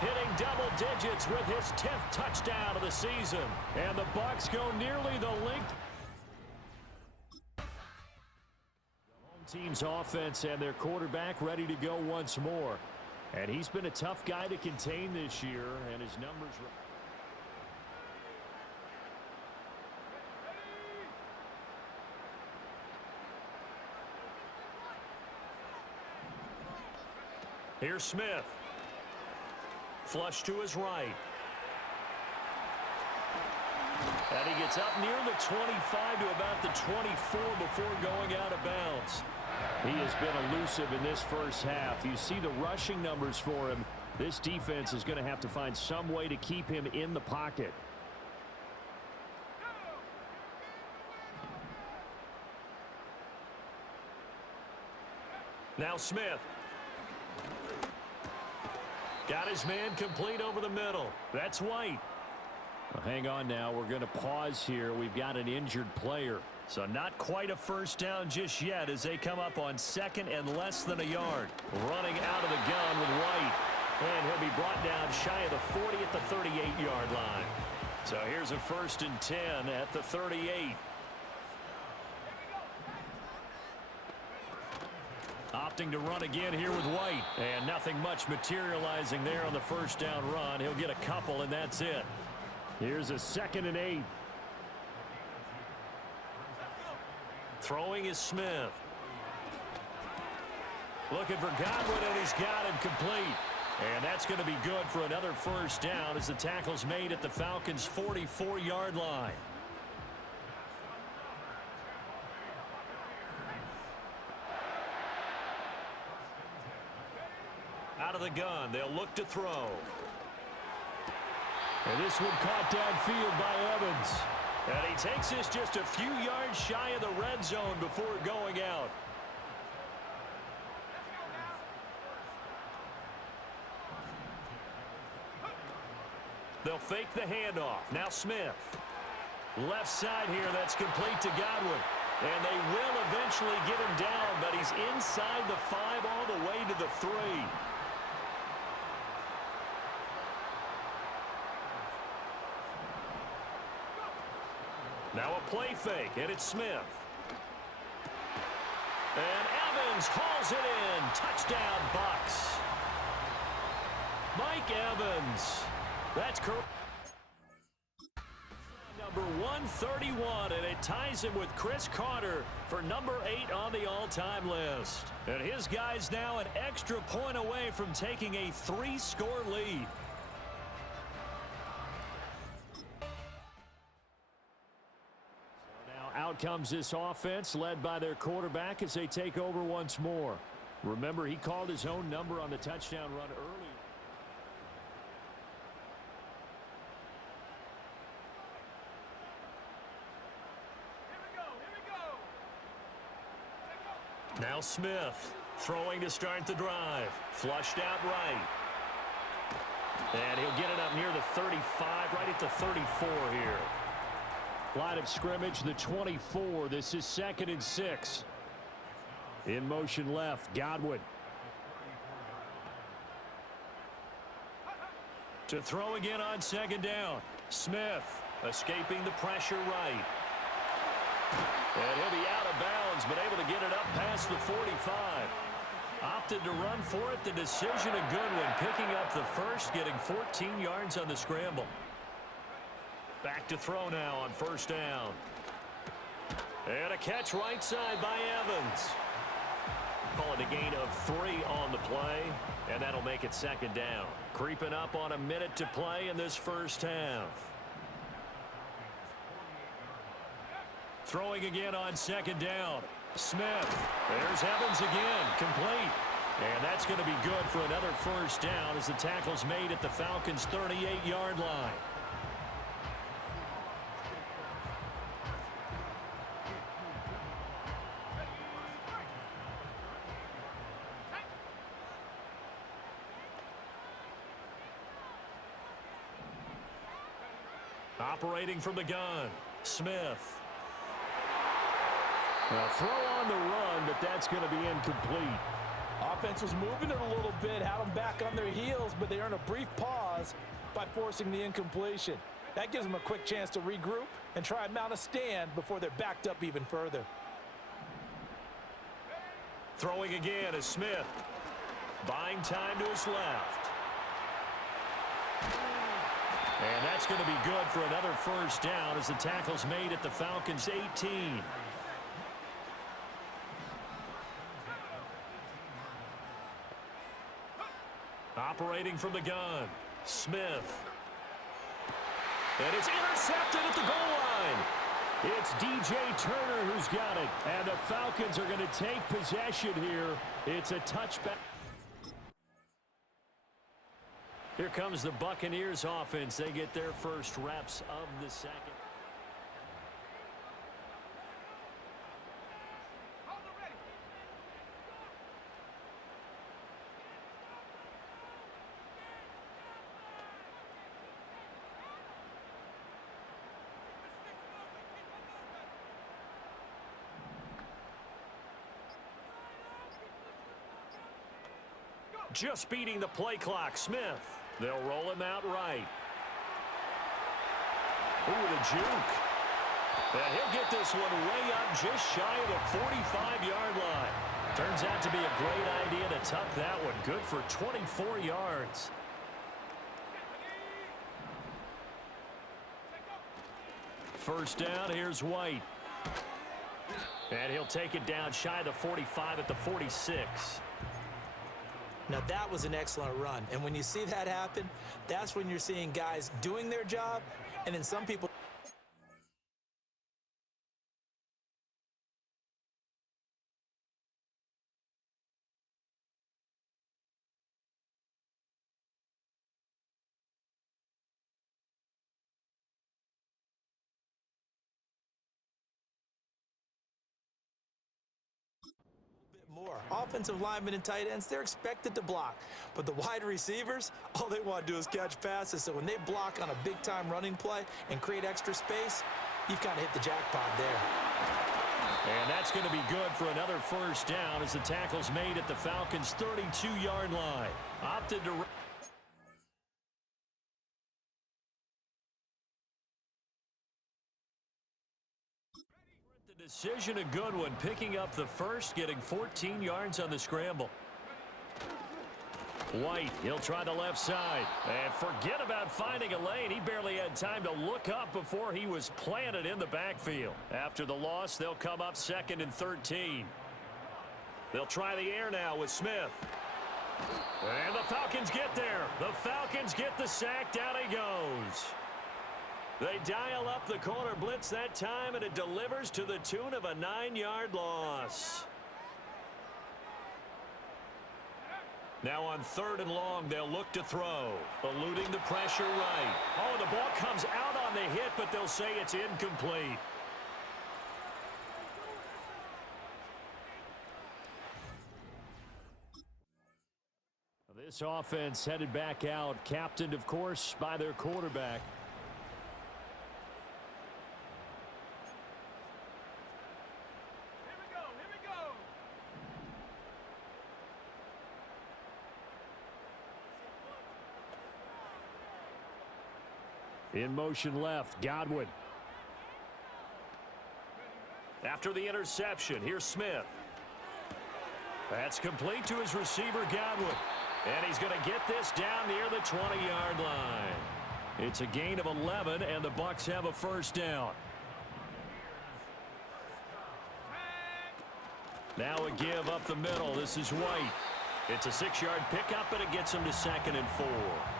Hitting double digits with his 10th touchdown of the season. And the Bucs go nearly the length. The home team's offense and their quarterback ready to go once more. And he's been a tough guy to contain this year, and his numbers... Here's Smith. Flush to his right. And he gets up near the 25 to about the 24 before going out of bounds. He has been elusive in this first half. You see the rushing numbers for him. This defense is going to have to find some way to keep him in the pocket. Now Smith. Got his man complete over the middle. That's White. Well, hang on now. We're going to pause here. We've got an injured player. So not quite a first down just yet as they come up on 2nd and less than a yard. Running out of the gun with White. And he'll be brought down shy of the 40 at the 38-yard line. So here's a 1st and 10 at the 38. Opting to run again here with White. And nothing much materializing there on the first down run. He'll get a couple, and that's it. Here's a 2nd and 8. Throwing is Smith. Looking for Godwin, and he's got it complete. And that's going to be good for another first down as the tackle's made at the Falcons' 44-yard line. Out of the gun, they'll look to throw. And this one caught downfield by Evans. And he takes this just a few yards shy of the red zone before going out. They'll fake the handoff. Now Smith. Left side here, that's complete to Godwin. And they will eventually get him down, but he's inside the 5 all the way to the 3. Now a play fake, and it's Smith. And Evans hauls it in. Touchdown, Bucks. Mike Evans. That's correct. Number 131, and it ties him with Chris Carter for number 8 on the all-time list. And his guys now an extra point away from taking a 3-score lead. Out comes this offense, led by their quarterback as they take over once more. Remember, he called his own number on the touchdown run early. Now Smith throwing to start the drive. Flushed out right. And he'll get it up near the 35, right at the 34 here. Line of scrimmage, the 24. This is 2nd and 6. In motion left, Godwin. To throw again on 2nd down. Smith escaping the pressure right. And he'll be out of bounds, but able to get it up past the 45. Opted to run for it. The decision a good one. Picking up the first, getting 14 yards on the scramble. Back to throw now on 1st down. And a catch right side by Evans. Call it a gain of 3 on the play, and that'll make it 2nd down. Creeping up on a minute to play in this first half. Throwing again on 2nd down. Smith. There's Evans again. Complete. And that's going to be good for another first down as the tackle's made at the Falcons' 38-yard line. Operating from the gun, Smith. A throw on the run, but that's going to be incomplete. Offense was moving it a little bit, had them back on their heels, but they earn a brief pause by forcing the incompletion. That gives them a quick chance to regroup and try and mount a stand before they're backed up even further. Throwing again is Smith. Buying time to his left. And that's going to be good for another first down as the tackle's made at the Falcons' 18. Operating from the gun, Smith. And it's intercepted at the goal line. It's DJ Turner who's got it. And the Falcons are going to take possession here. It's a touchback. Here comes the Buccaneers offense. They get their first reps of the second. Just beating the play clock, Smith. They'll roll him out right. Ooh, the juke. And he'll get this one way up just shy of the 45-yard line. Turns out to be a great idea to tuck that one. Good for 24 yards. First down, here's White. And he'll take it down shy of the 45 at the 46. Now, that was an excellent run. And when you see that happen, that's when you're seeing guys doing their job, and then some people. More. Offensive linemen and tight ends, they're expected to block. But the wide receivers, all they want to do is catch passes. So when they block on a big-time running play and create extra space, you've kind of hit the jackpot there. And that's going to be good for another first down as the tackle's made at the Falcons' 32-yard line. Opted to... Decision a good one, picking up the first, getting 14 yards on the scramble. White, he'll try the left side. And forget about finding a lane. He barely had time to look up before he was planted in the backfield. After the loss, they'll come up 2nd and 13. They'll try the air now with Smith. And the Falcons get there. The Falcons get the sack. Down he goes. They dial up the corner blitz that time, and it delivers to the tune of a 9-yard loss. Now on 3rd and long, they'll look to throw. Eluding the pressure right. Oh, the ball comes out on the hit, but they'll say it's incomplete. This offense headed back out, captained, of course, by their quarterback. In motion left, Godwin. After the interception, here's Smith. That's complete to his receiver, Godwin. And he's going to get this down near the 20-yard line. It's a gain of 11, and the Bucs have a first down. Now a give up the middle. This is White. It's a 6-yard pickup, and it gets him to 2nd and 4.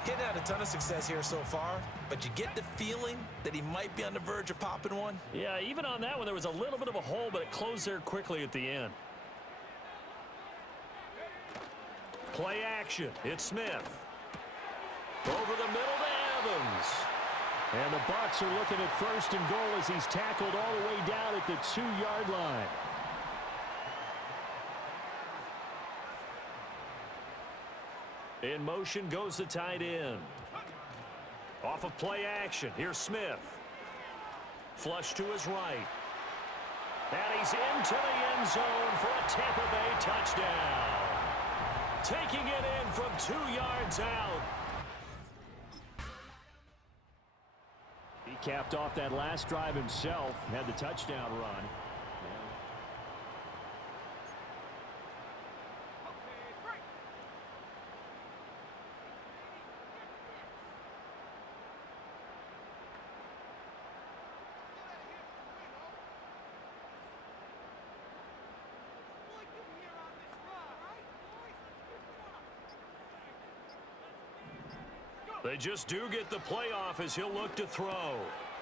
He hadn't had a ton of success here so far, but you get the feeling that he might be on the verge of popping one. Yeah, even on that one, there was a little bit of a hole, but it closed there quickly at the end. Play action. It's Smith. Over the middle to Evans. And the Bucs are looking at 1st and goal as he's tackled all the way down at the 2-yard line. In motion goes the tight end. Off of play action, here's Smith. Flush to his right. And he's into the end zone for a Tampa Bay touchdown. Taking it in from 2 yards out. He capped off that last drive himself, had the touchdown run. They just do get the playoff as he'll look to throw.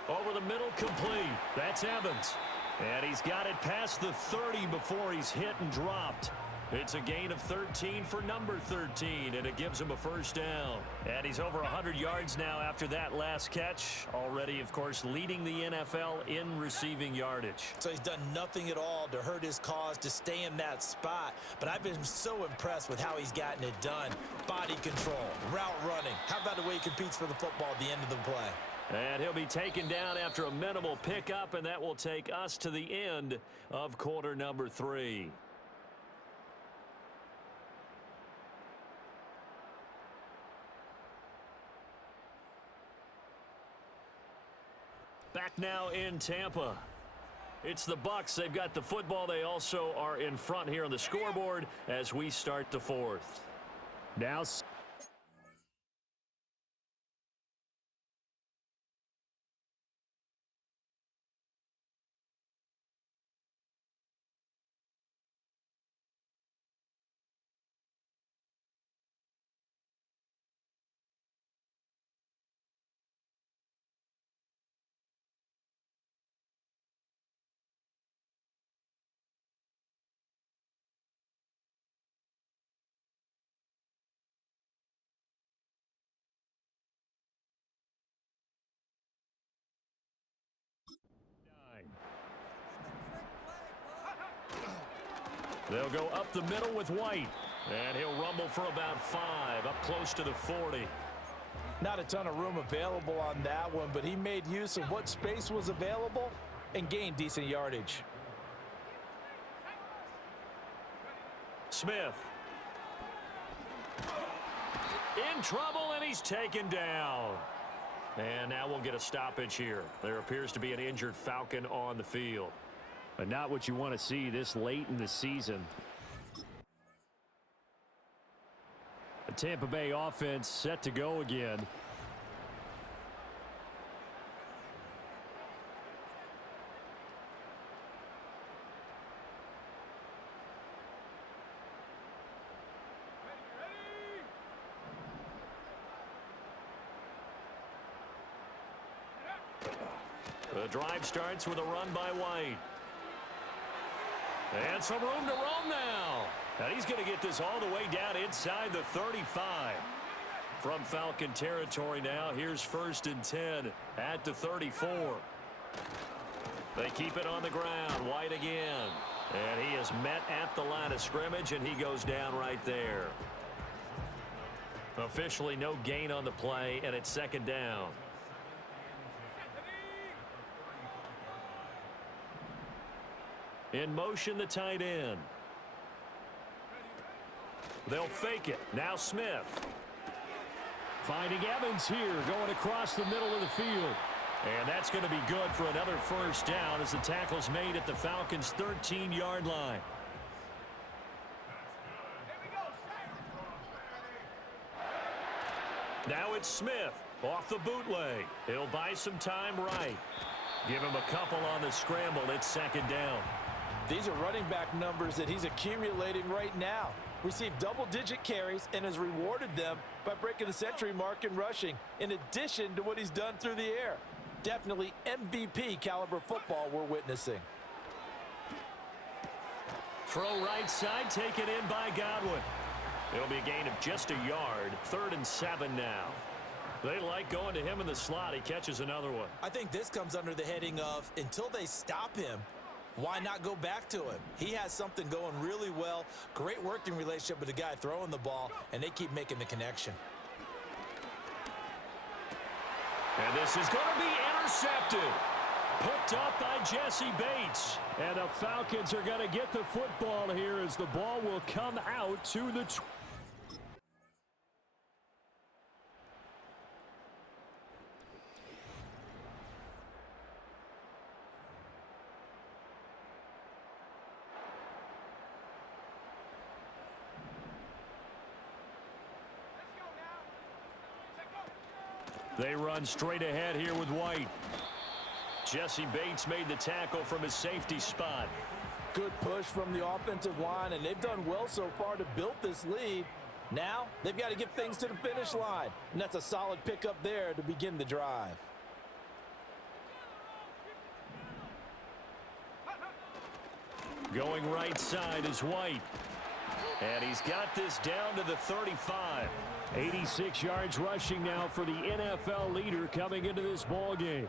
Over the middle, complete. That's Evans. And he's got it past the 30 before he's hit and dropped. It's a gain of 13 for number 13, and it gives him a first down. And he's over 100 yards now after that last catch. Already, of course, leading the NFL in receiving yardage. So he's done nothing at all to hurt his cause to stay in that spot. But I've been so impressed with how he's gotten it done. Body control, route running. How about the way he competes for the football at the end of the play? And he'll be taken down after a minimal pickup, and that will take us to the end of quarter number 3. Back now in Tampa. It's the Bucs. They've got the football. They also are in front here on the scoreboard as we start the 4th. Now They'll go up the middle with White. And he'll rumble for about 5, up close to the 40. Not a ton of room available on that one, but he made use of what space was available and gained decent yardage. Smith. In trouble, and he's taken down. And now we'll get a stoppage here. There appears to be an injured Falcon on the field. But not what you want to see this late in the season. The Tampa Bay offense set to go again. The drive starts with a run by White. And some room to roam now. And he's going to get this all the way down inside the 35. From Falcon territory now, here's 1st and 10 at the 34. They keep it on the ground. White again. And he is met at the line of scrimmage, and he goes down right there. Officially no gain on the play, and it's 2nd down. In motion, the tight end. They'll fake it. Now Smith. Finding Evans here, going across the middle of the field. And that's going to be good for another 1st down as the tackle's made at the Falcons' 13-yard line. Now it's Smith off the bootleg. He'll buy some time right. Give him a couple on the scramble. It's 2nd down. These are running back numbers that he's accumulating right now. Received double-digit carries and has rewarded them by breaking the century mark in rushing, in addition to what he's done through the air. Definitely MVP caliber football we're witnessing. Throw right side, taken in by Godwin. It'll be a gain of just a yard. 3rd and 7 now. They like going to him in the slot. He catches another one. I think this comes under the heading of, until they stop him, why not go back to him? He has something going really well. Great working relationship with the guy throwing the ball, and they keep making the connection. And this is going to be intercepted. Picked up by Jesse Bates. And the Falcons are going to get the football here as the ball will come out to the... They run straight ahead here with White. Jesse Bates made the tackle from his safety spot. Good push from the offensive line, and they've done well so far to build this lead. Now, they've got to get things to the finish line, and that's a solid pickup there to begin the drive. Going right side is White. And he's got this down to the 35. 86 yards rushing now for the NFL leader coming into this ball game.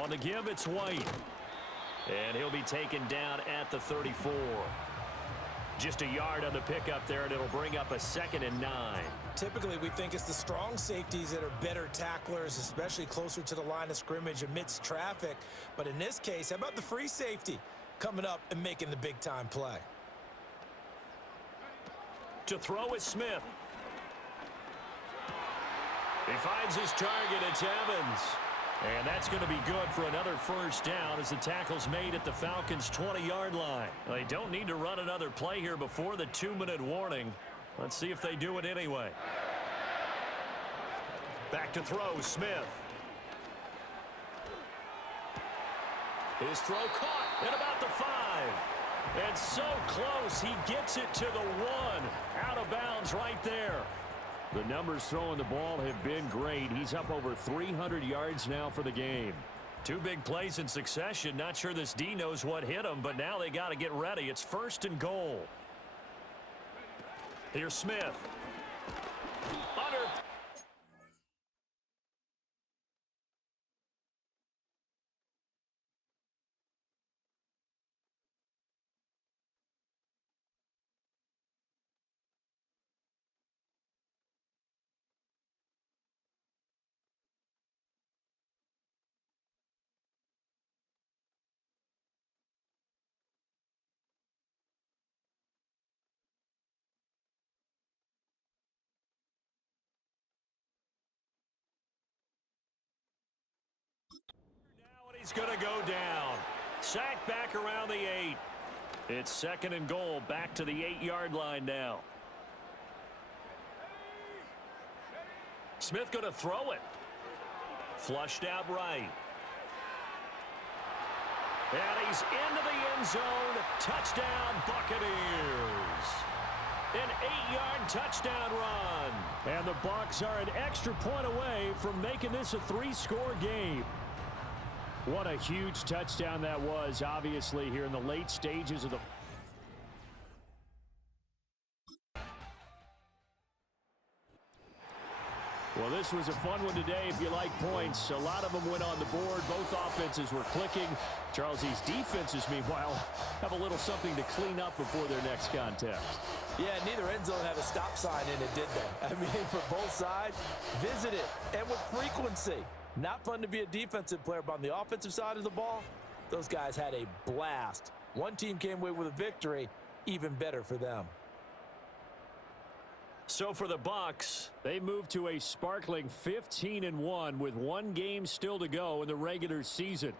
On the give, it's White. And he'll be taken down at the 34. Just a yard on the pickup there, and it'll bring up a 2nd and 9. Typically, we think it's the strong safeties that are better tacklers, especially closer to the line of scrimmage amidst traffic. But in this case, how about the free safety coming up and making the big-time play? To throw is Smith. He finds his target. It's Evans. And that's going to be good for another 1st down as the tackle's made at the Falcons' 20-yard line. They don't need to run another play here before the 2-minute warning. Let's see if they do it anyway. Back to throw, Smith. His throw caught at about the 5. And so close, he gets it to the 1. Out of bounds right there. The numbers throwing the ball have been great. He's up over 300 yards now for the game. 2 big plays in succession. Not sure this D knows what hit him, but now they got to get ready. It's 1st and goal. Here's Smith. Under It's going to go down. Sacked back around the 8. It's 2nd and goal, back to the 8-yard line now. Smith going to throw it. Flushed out right. And he's into the end zone. Touchdown, Buccaneers. An 8-yard touchdown run. And the Bucs are an extra point away from making this a 3-score game. What a huge touchdown that was, obviously, here in the late stages of the... Well, this was a fun one today if you like points. A lot of them went on the board. Both offenses were clicking. Charles, these defenses, meanwhile, have a little something to clean up before their next contest. Yeah, neither end zone had a stop sign in it, did they? I mean, for both sides, visit it, and with frequency. Not fun to be a defensive player, but on the offensive side of the ball, those guys had a blast. One team came away with a victory, even better for them. So for the Bucs, they moved to a sparkling 15-1 with one game still to go in the regular season.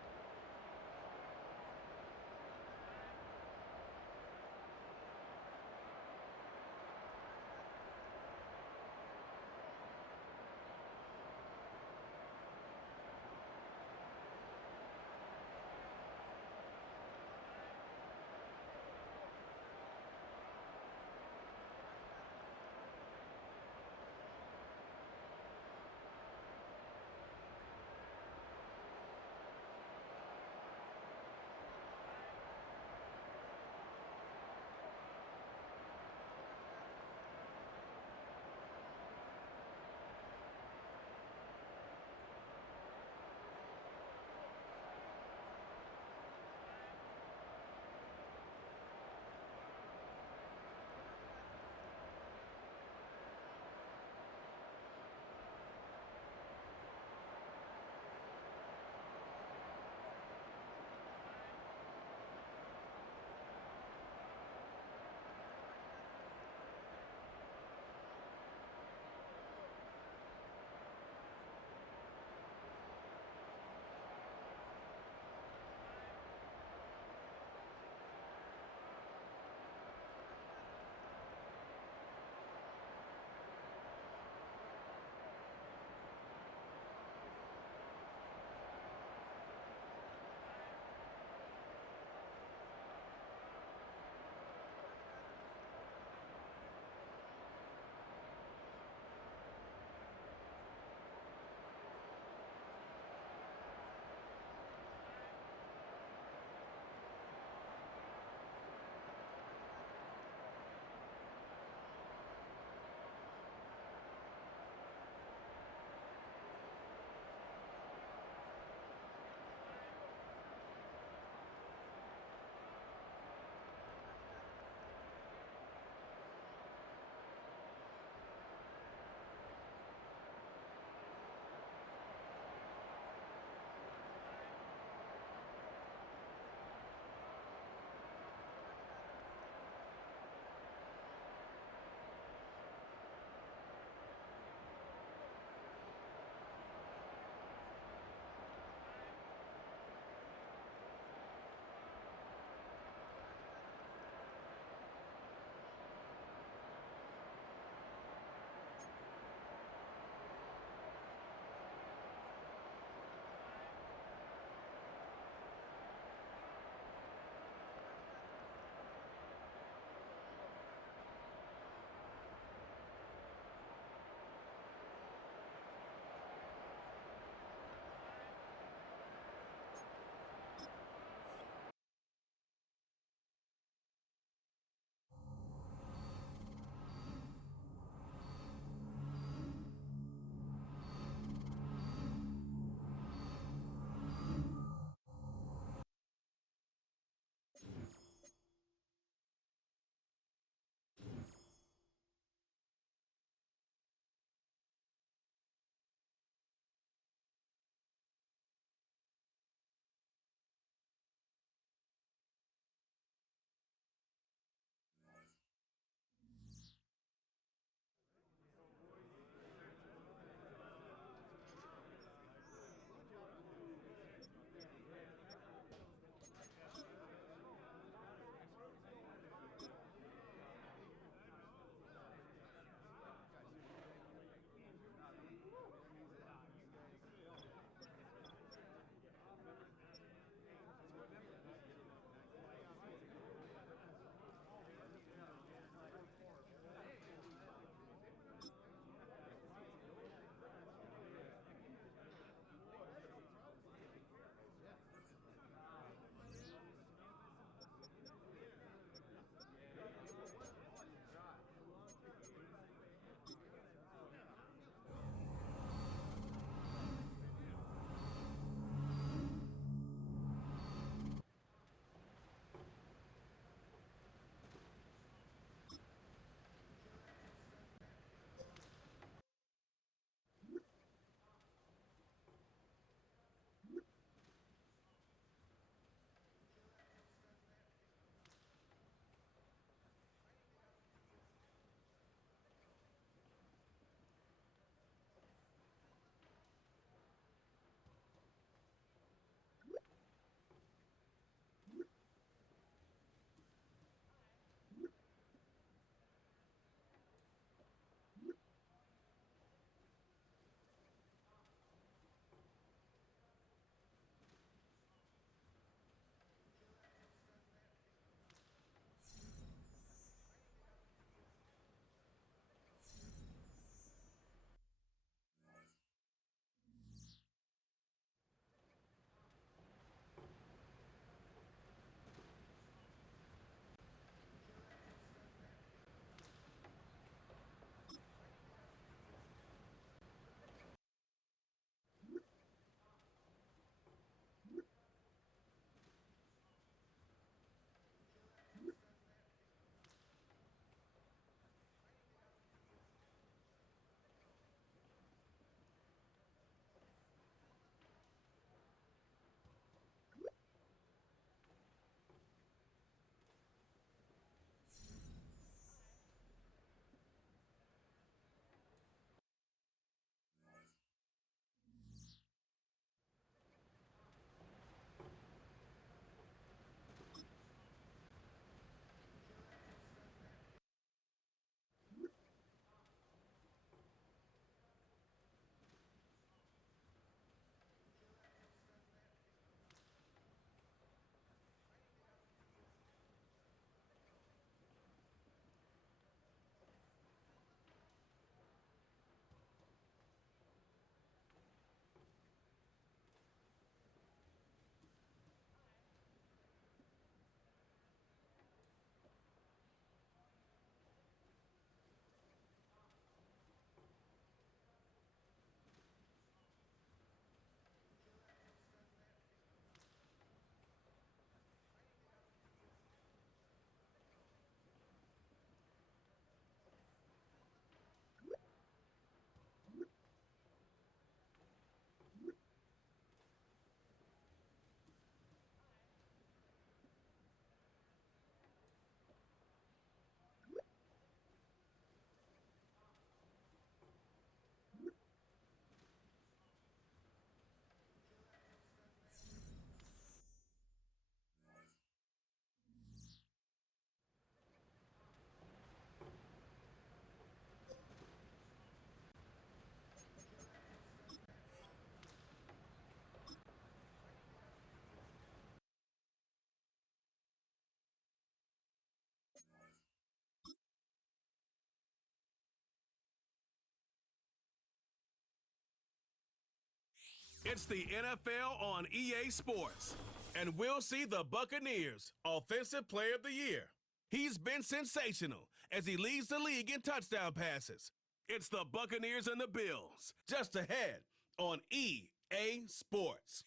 It's the NFL on EA Sports, and we'll see the Buccaneers Offensive Player of the Year. He's been sensational as he leads the league in touchdown passes. It's the Buccaneers and the Bills, just ahead on EA Sports.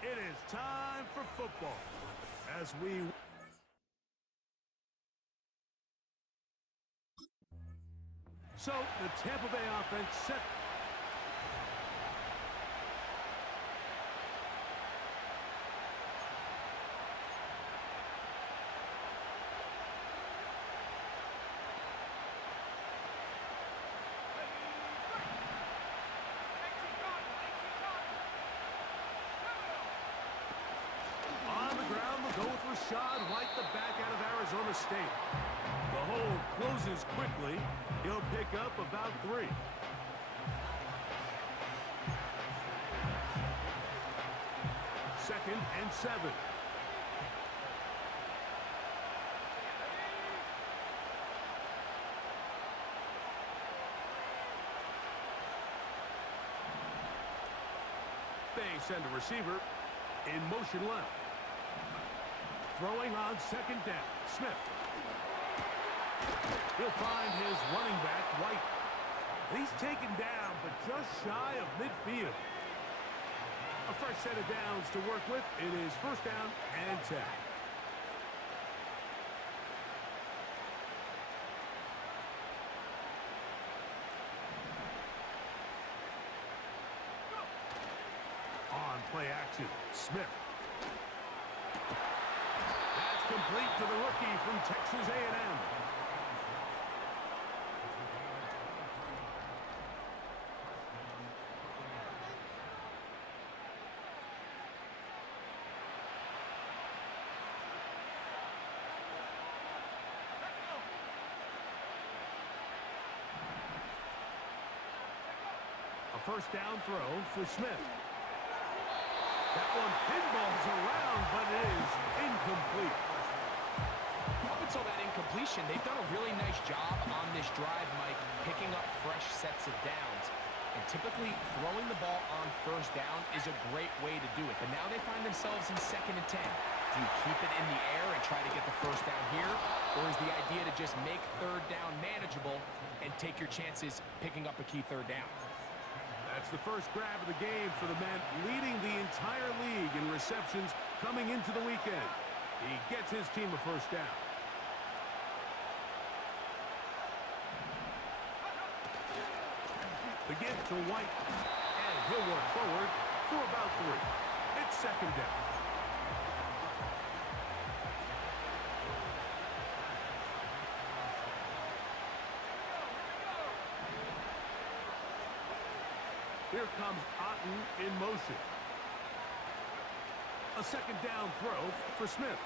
It is time for football as we... So the Tampa Bay offense set... On the ground, we'll go with Rashad White, the back out of Arizona State. The hold closes quickly. He'll pick up about 3. Second and 7. They send a receiver in motion left. Throwing on second down, Smith. He'll find his running back, White. He's taken down, but just shy of midfield. A fresh set of downs to work with. It is first down and 10. On play action, Smith. That's complete to the rookie from Texas A&M. A first down throw for Smith. That one pinballs around, but it is incomplete. Up until that incompletion, they've done a really nice job on this drive, Mike, picking up fresh sets of downs. And typically, throwing the ball on first down is a great way to do it. But now they find themselves in 2nd and 10. Do you keep it in the air and try to get the first down here? Or is the idea to just make 3rd down manageable and take your chances picking up a key 3rd down? That's the first grab of the game for the man leading the entire league in receptions coming into the weekend. He gets his team a first down. The give to White, and he'll work forward for about 3. It's second down. Here comes Otten in motion. A second down throw for Smith.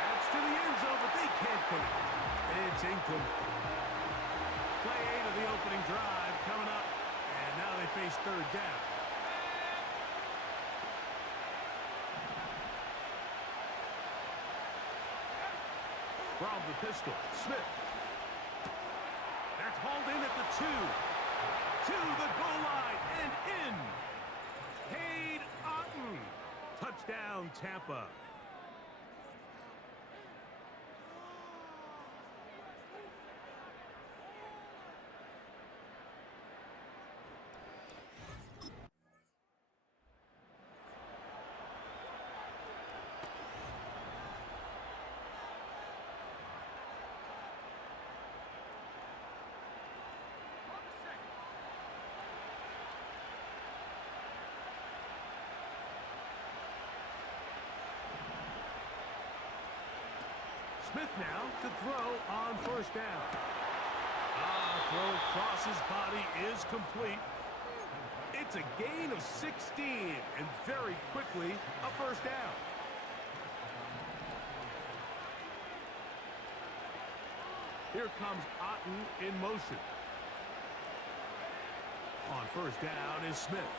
That's to the end zone, but they can't connect. It's incomplete. Play 8 of the opening drive coming up, and now they face 3rd down. From the pistol, Smith. That's hauled in at the 2. To the goal line and in. Cade Otten. Touchdown, Tampa. Smith now to throw on first down. Throw across his body is complete. It's a gain of 16, and very quickly, a first down. Here comes Otten in motion. On first down is Smith.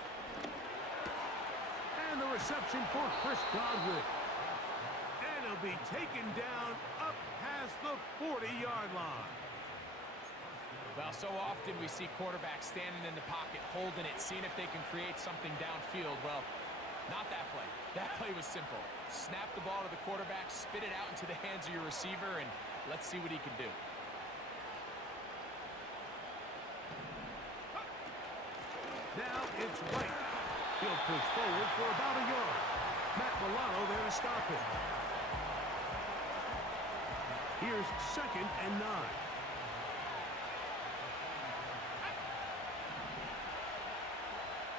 And the reception for Chris Godwin. And he'll be taken down up past the 40-yard line. Well, so often we see quarterbacks standing in the pocket, holding it, seeing if they can create something downfield. Well, not that play. That play was simple. Snap the ball to the quarterback, spit it out into the hands of your receiver, and let's see what he can do. Now it's White. He'll push forward for about a yard. Matt Milano there to stop him. Here's 2nd and 9.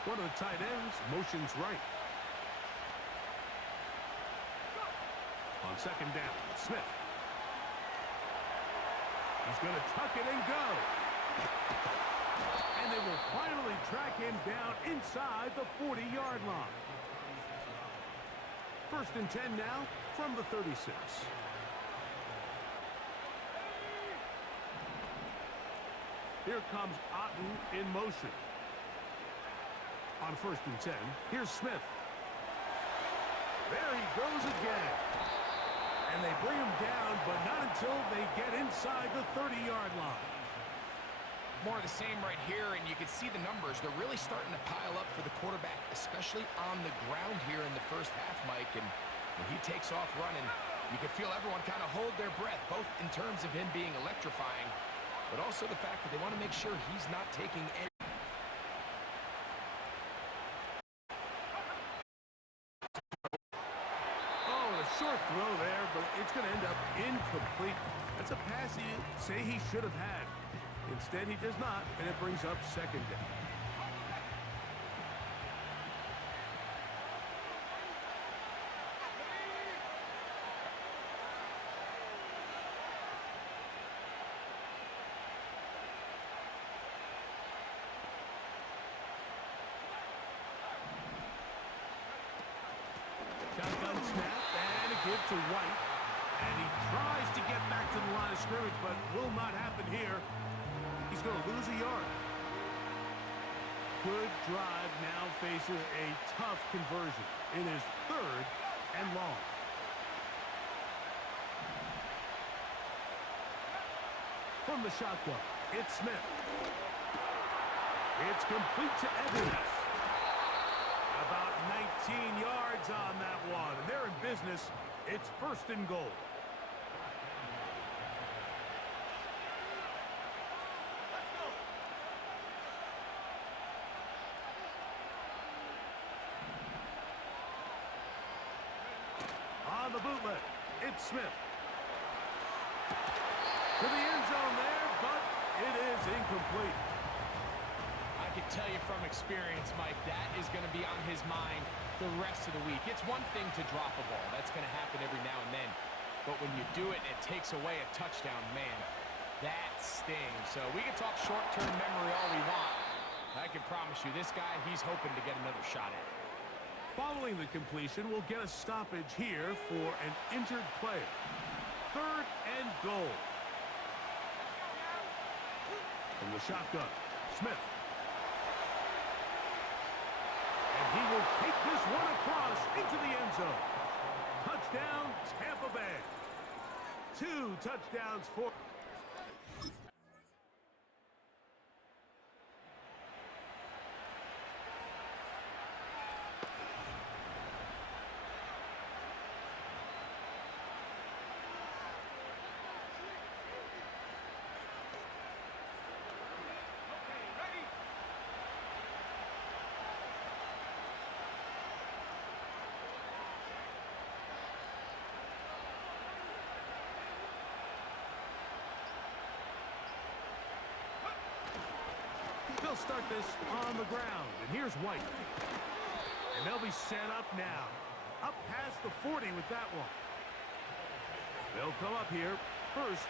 One of the tight ends motions right. On 2nd down, Smith. He's going to tuck it and go. And they will finally track him down inside the 40-yard line. 1st and 10 now from the 36. Here comes Otten in motion. On 1st and 10, here's Smith. There he goes again. And they bring him down, but not until they get inside the 30-yard line. More of the same right here, and you can see the numbers. They're really starting to pile up for the quarterback, especially on the ground here in the first half, Mike. And when he takes off running, you can feel everyone kind of hold their breath, both in terms of him being electrifying, but also the fact that they want to make sure he's not taking any. Oh, a short throw there, but it's going to end up incomplete. That's a pass you say he should have had. Instead, he does not, and it brings up 2nd down. Shotgun snap, and a give to White. And he tries to get back to the line of scrimmage, but will not happen here. He's going to lose a yard. Good drive now faces a tough conversion. It is 3rd and long. From the shotgun, it's Smith. It's complete to Evans. About 19 yards on that one. And they're in business. It's 1st and goal. On the bootleg, it's Smith. To the end zone there, but it is incomplete. I can tell you from experience, Mike, that is going to be on his mind the rest of the week. It's one thing to drop a ball. That's going to happen every now and then. But when you do it and it takes away a touchdown, man, that stings. So we can talk short-term memory all we want. I can promise you, this guy, he's hoping to get another shot at it. Following the completion, we'll get a stoppage here for an injured player. 3rd and goal. From the shotgun, Smith. And he will take this one across into the end zone. Touchdown, Tampa Bay. 2 touchdowns for... They'll start this on the ground. And here's White. And they'll be set up now. Up past the 40 with that one. They'll come up here. 1st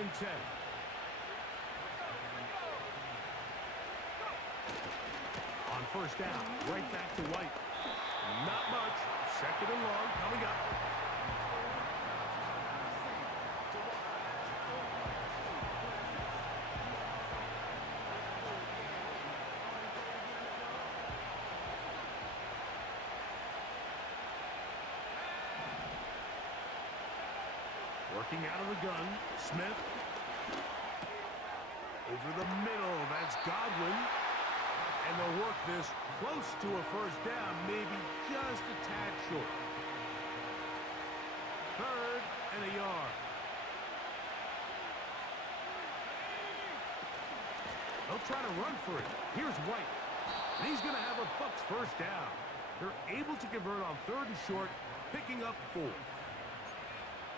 and 10. On 1st down, right back to White. Not much. 2nd and long coming up. Working out of the gun, Smith. Over the middle, that's Godwin. And they'll work this close to a first down, maybe just a tad short. 3rd and a yard. They'll try to run for it. Here's White. And he's going to have a Bucs first down. They're able to convert on 3rd and short, picking up 4.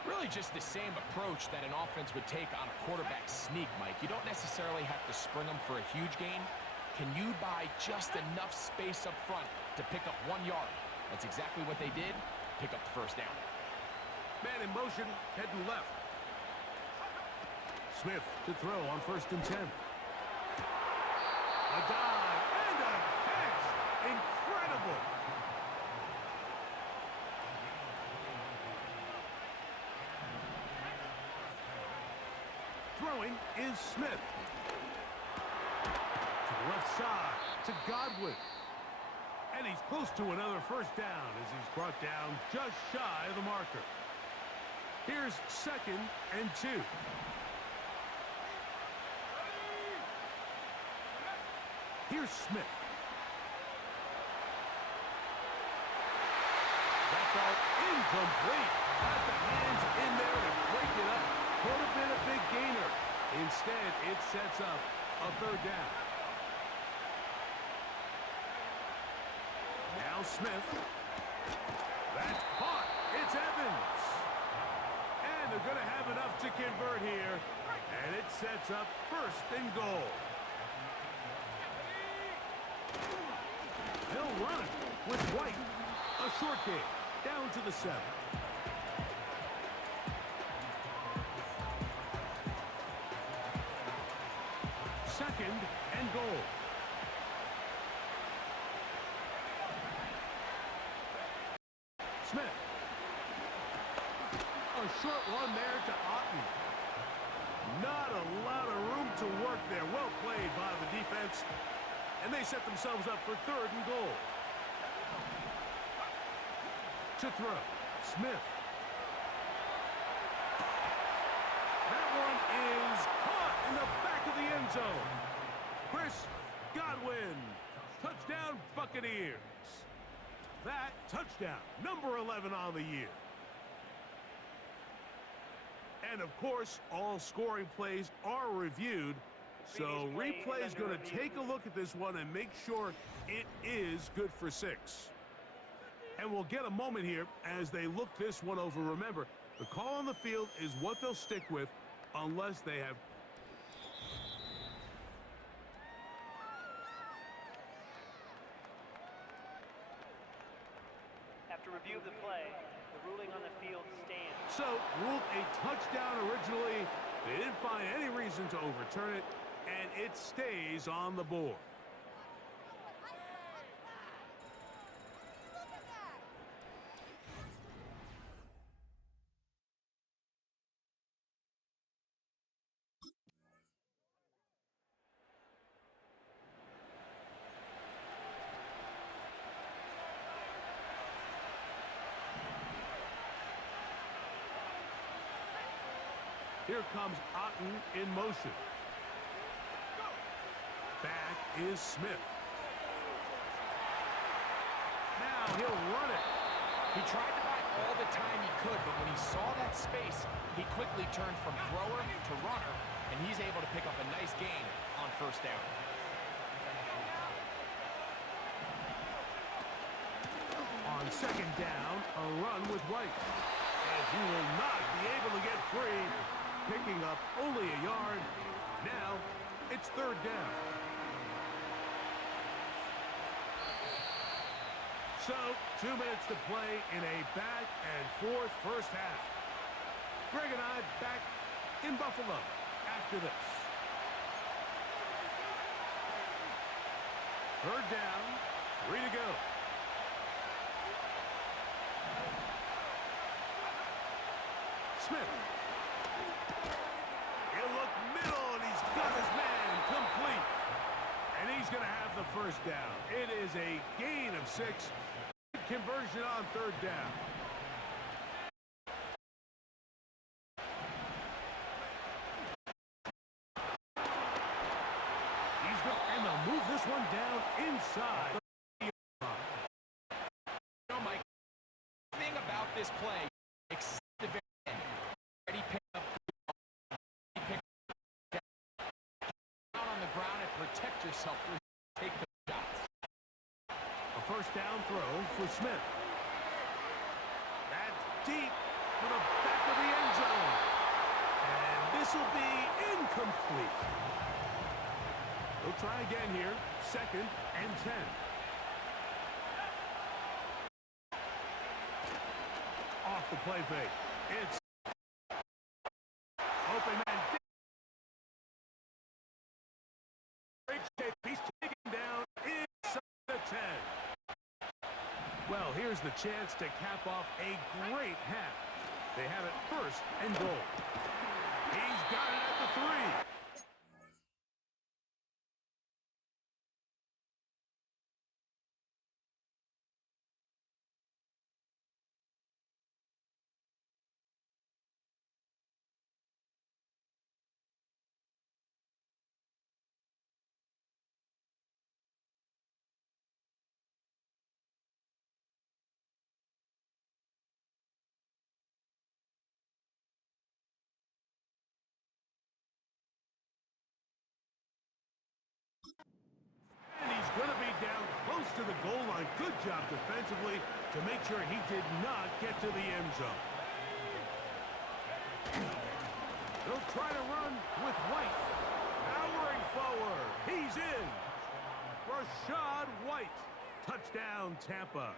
Really just the same approach that an offense would take on a quarterback sneak, Mike. You don't necessarily have to spring them for a huge gain. Can you buy just enough space up front to pick up 1 yard? That's exactly what they did. Pick up the first down. Man in motion, heading left. Smith to throw on 1st and 10. A dive and a catch. Incredible. Throwing is Smith. To the left side, to Godwin. And he's close to another first down as he's brought down just shy of the marker. Here's 2nd and 2. Here's Smith. That ball incomplete. Got the hands in there to break it up. Could have been a big gainer. Instead, it sets up a 3rd down. Now Smith. That's caught. It's Evans. And they're going to have enough to convert here. And it sets up 1st and goal. They'll run it with White. A short game. Down to the 7. Second and goal. Smith. A short one there to Otten. Not a lot of room to work there. Well played by the defense. And they set themselves up for 3rd and goal. To throw, Smith. That one is caught in the back of the end zone. Chris Godwin. Touchdown, Buccaneers. That touchdown, number 11 on the year. And, of course, all scoring plays are reviewed. So replay is going to take a look at this one and make sure it is good for 6. And we'll get a moment here as they look this one over. Remember, the call on the field is what they'll stick with unless they have. After review of the play, the ruling on the field stands. So, ruled a touchdown originally. They didn't find any reason to overturn it, and it stays on the board. Here comes Otten in motion. Back is Smith. Now he'll run it. He tried to buy all the time he could, but when he saw that space, he quickly turned from thrower to runner, and he's able to pick up a nice gain on 1st down. On 2nd down, a run with White. And he will not be able to get free, picking up only a yard. Now, it's 3rd down. So, 2 minutes to play in a back-and-forth first half. Greg and I back in Buffalo after this. 3rd down, 3 to go. Smith. He'll look middle, and he's got his man complete. And he's going to have the first down. It is a gain of 6. Conversion on 3rd down. one down inside. You know, Mike, the thing about this play, except the very end, already picked up down on the ground and protect yourself through take the shots. A first down throw for Smith. That's deep to the back of the end zone. And this will be incomplete. We'll try again here. 2nd and 10. Off the play fake. It's open man. Great shape. He's taken down inside the 10. Well, here's the chance to cap off a great half. They have it 1st and goal. He's got it at the 3. And he's going to be down close to the goal line. Good job defensively to make sure he did not get to the end zone. They'll try to run with White. Powering forward. He's in. Rashad White. Touchdown, Tampa.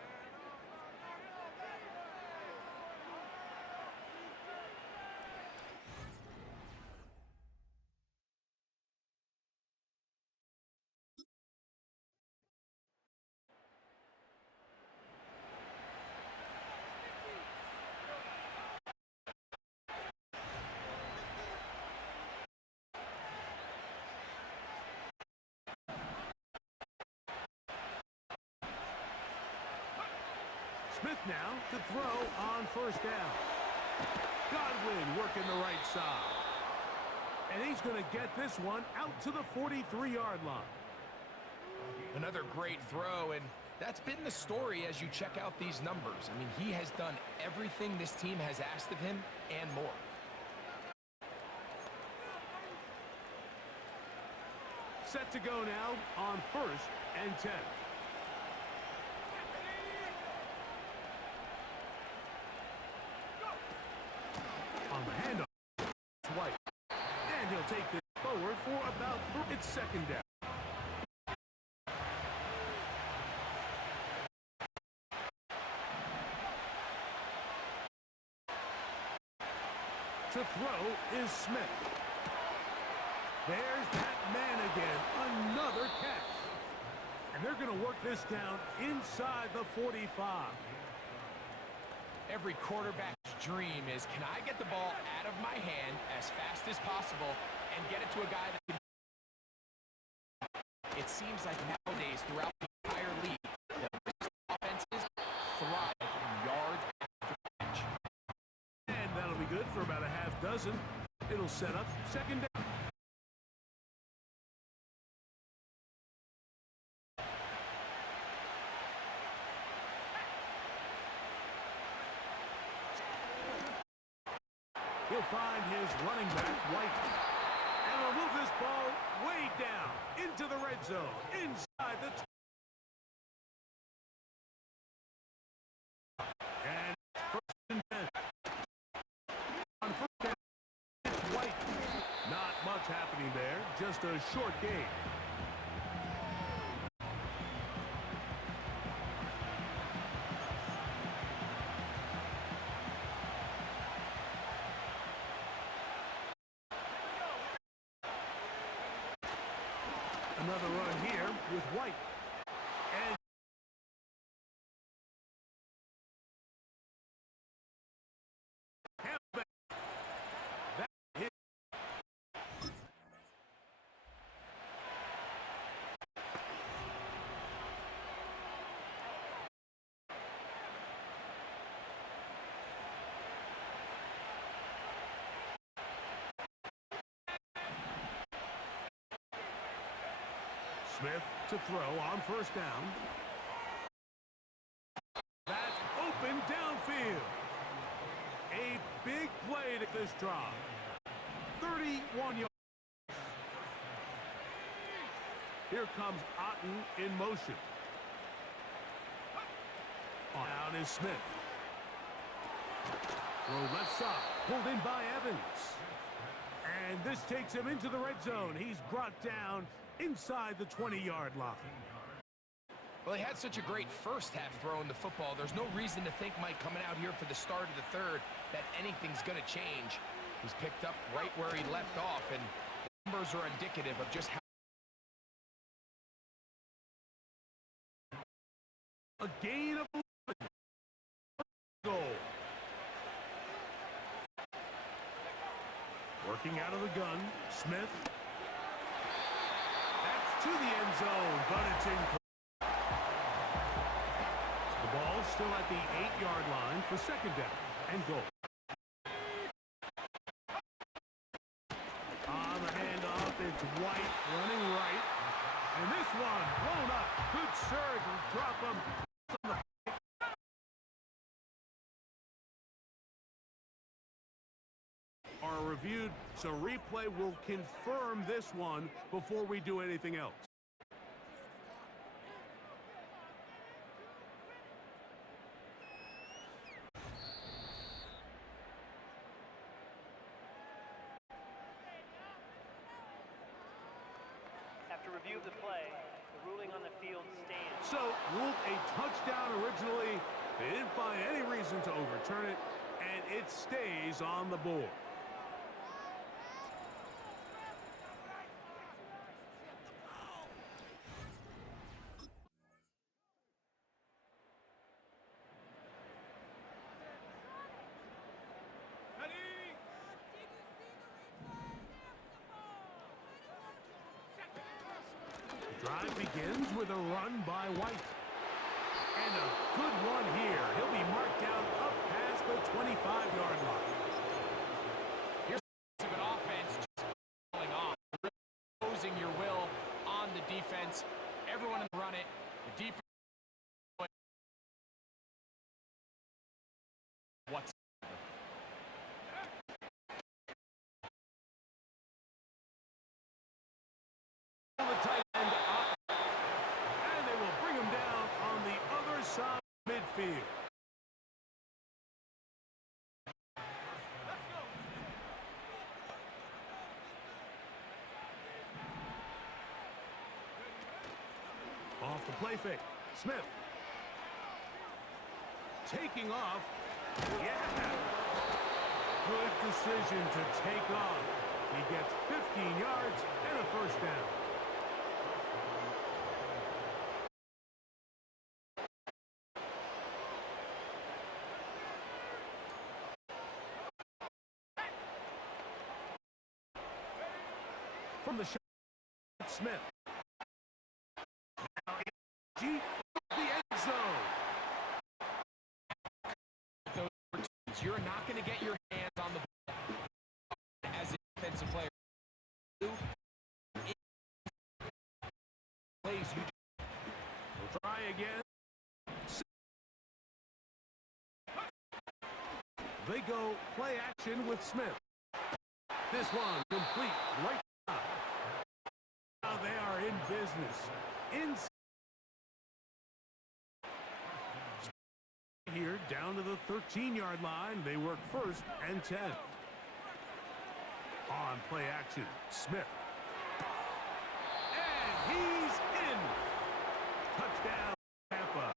Smith now to throw on 1st down. Godwin working the right side. And he's going to get this one out to the 43-yard line. Another great throw, and that's been the story as you check out these numbers. I mean, he has done everything this team has asked of him and more. Set to go now on 1st and 10. On the handoff, it's White. And he'll take this forward for about it's 2nd down. To throw is Smith. There's that man again. Another catch. And they're going to work this down inside the 45. Every quarterback's dream is, can I get the ball out of my hand as fast as possible and get it to a guy that can... It seems like nowadays throughout the entire league, the offenses thrive in yards after catch. And that'll be good for about a half dozen. It'll set up 2nd down. He'll find his running back, White. And will move this ball way down into the red zone, inside the... And 1st and 10. On 1st down, it's White. Not much happening there, just a short gain. Another run here with White. And that hit. Smith to throw on first down. That's open downfield. A big play to this drive. 31 yards. Here comes Otten in motion. Down is Smith. Throw left side. Pulled in by Evans. And this takes him into the red zone. He's brought down inside the 20-yard line. Well, he had such a great first half throwing the football. There's no reason to think, Mike, coming out here for the start of the third, that anything's going to change. He's picked up right where he left off, and the numbers are indicative of just how a gain of 11. Goal. Working out of the gun, Smith. That's to the end zone, but it's incomplete. The ball's still at the 8-yard line for second down and goal. On the handoff, it's White running right. And this one blown up. Good surge and drop him. Are reviewed, so replay will confirm this one before we do anything else. After review of the play, the ruling on the field stands. So, ruled a touchdown originally. They didn't find any reason to overturn it, and it stays on the board. Drive begins with a run by White. And a good one here. He'll be marked down up past the 25-yard line. here's an offense just falling off, really imposing your will on the defense. Everyone run it. The defense. What's The tight end, and they will bring him down on the other side of midfield. Off the play fake. Smith. Taking off. Yeah. Good decision to take off. He gets 15 yards and a first down. From the shot, Smith. Now deep the end zone. You're not going to get your hands on the ball as a defensive player. Plays you. We'll try again. They go play action with Smith. This one complete right side. Now they are in business. Here down to the 13-yard line. They work first and 10. On play action, Smith. And he's in. Touchdown, Tampa.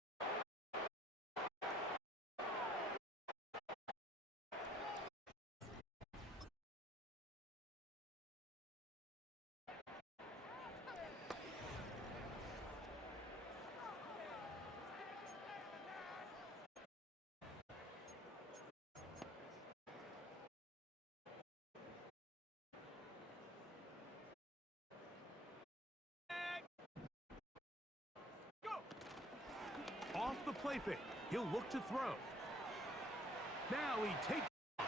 Off the play fake. He'll look to throw. Now he takes off.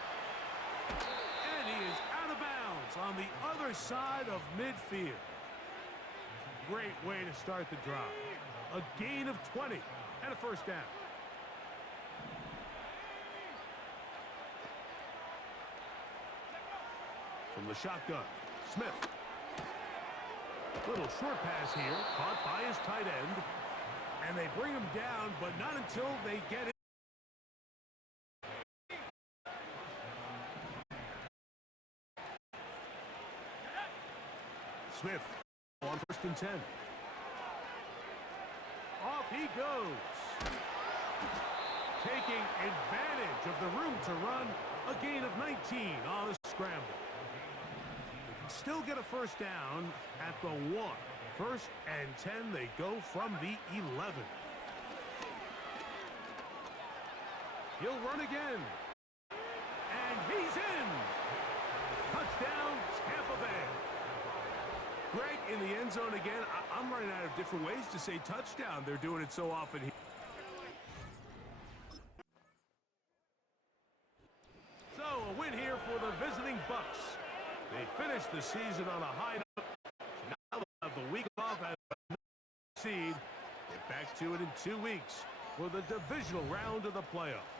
And he is out of bounds on the other side of midfield. great way to start the drive. A gain of 20 and a first down. From the shotgun, Smith. Little short pass here, caught by his tight end. And they bring him down, but not until they get it. Smith on 1st and 10. Off he goes. Taking advantage of the room to run. A gain of 19 on the scramble. They can still get a first down at the 1. 1st and 10, they go from the 11. He'll run again. And he's in. Touchdown, Tampa Bay. Greg in the end zone again. I'm running out of different ways to say touchdown. They're doing it so often here. So a win here for the visiting Bucks. They finished the season on a high note. Now they'll have the week off as a seed. Get back to it in 2 weeks for the divisional round of the playoffs.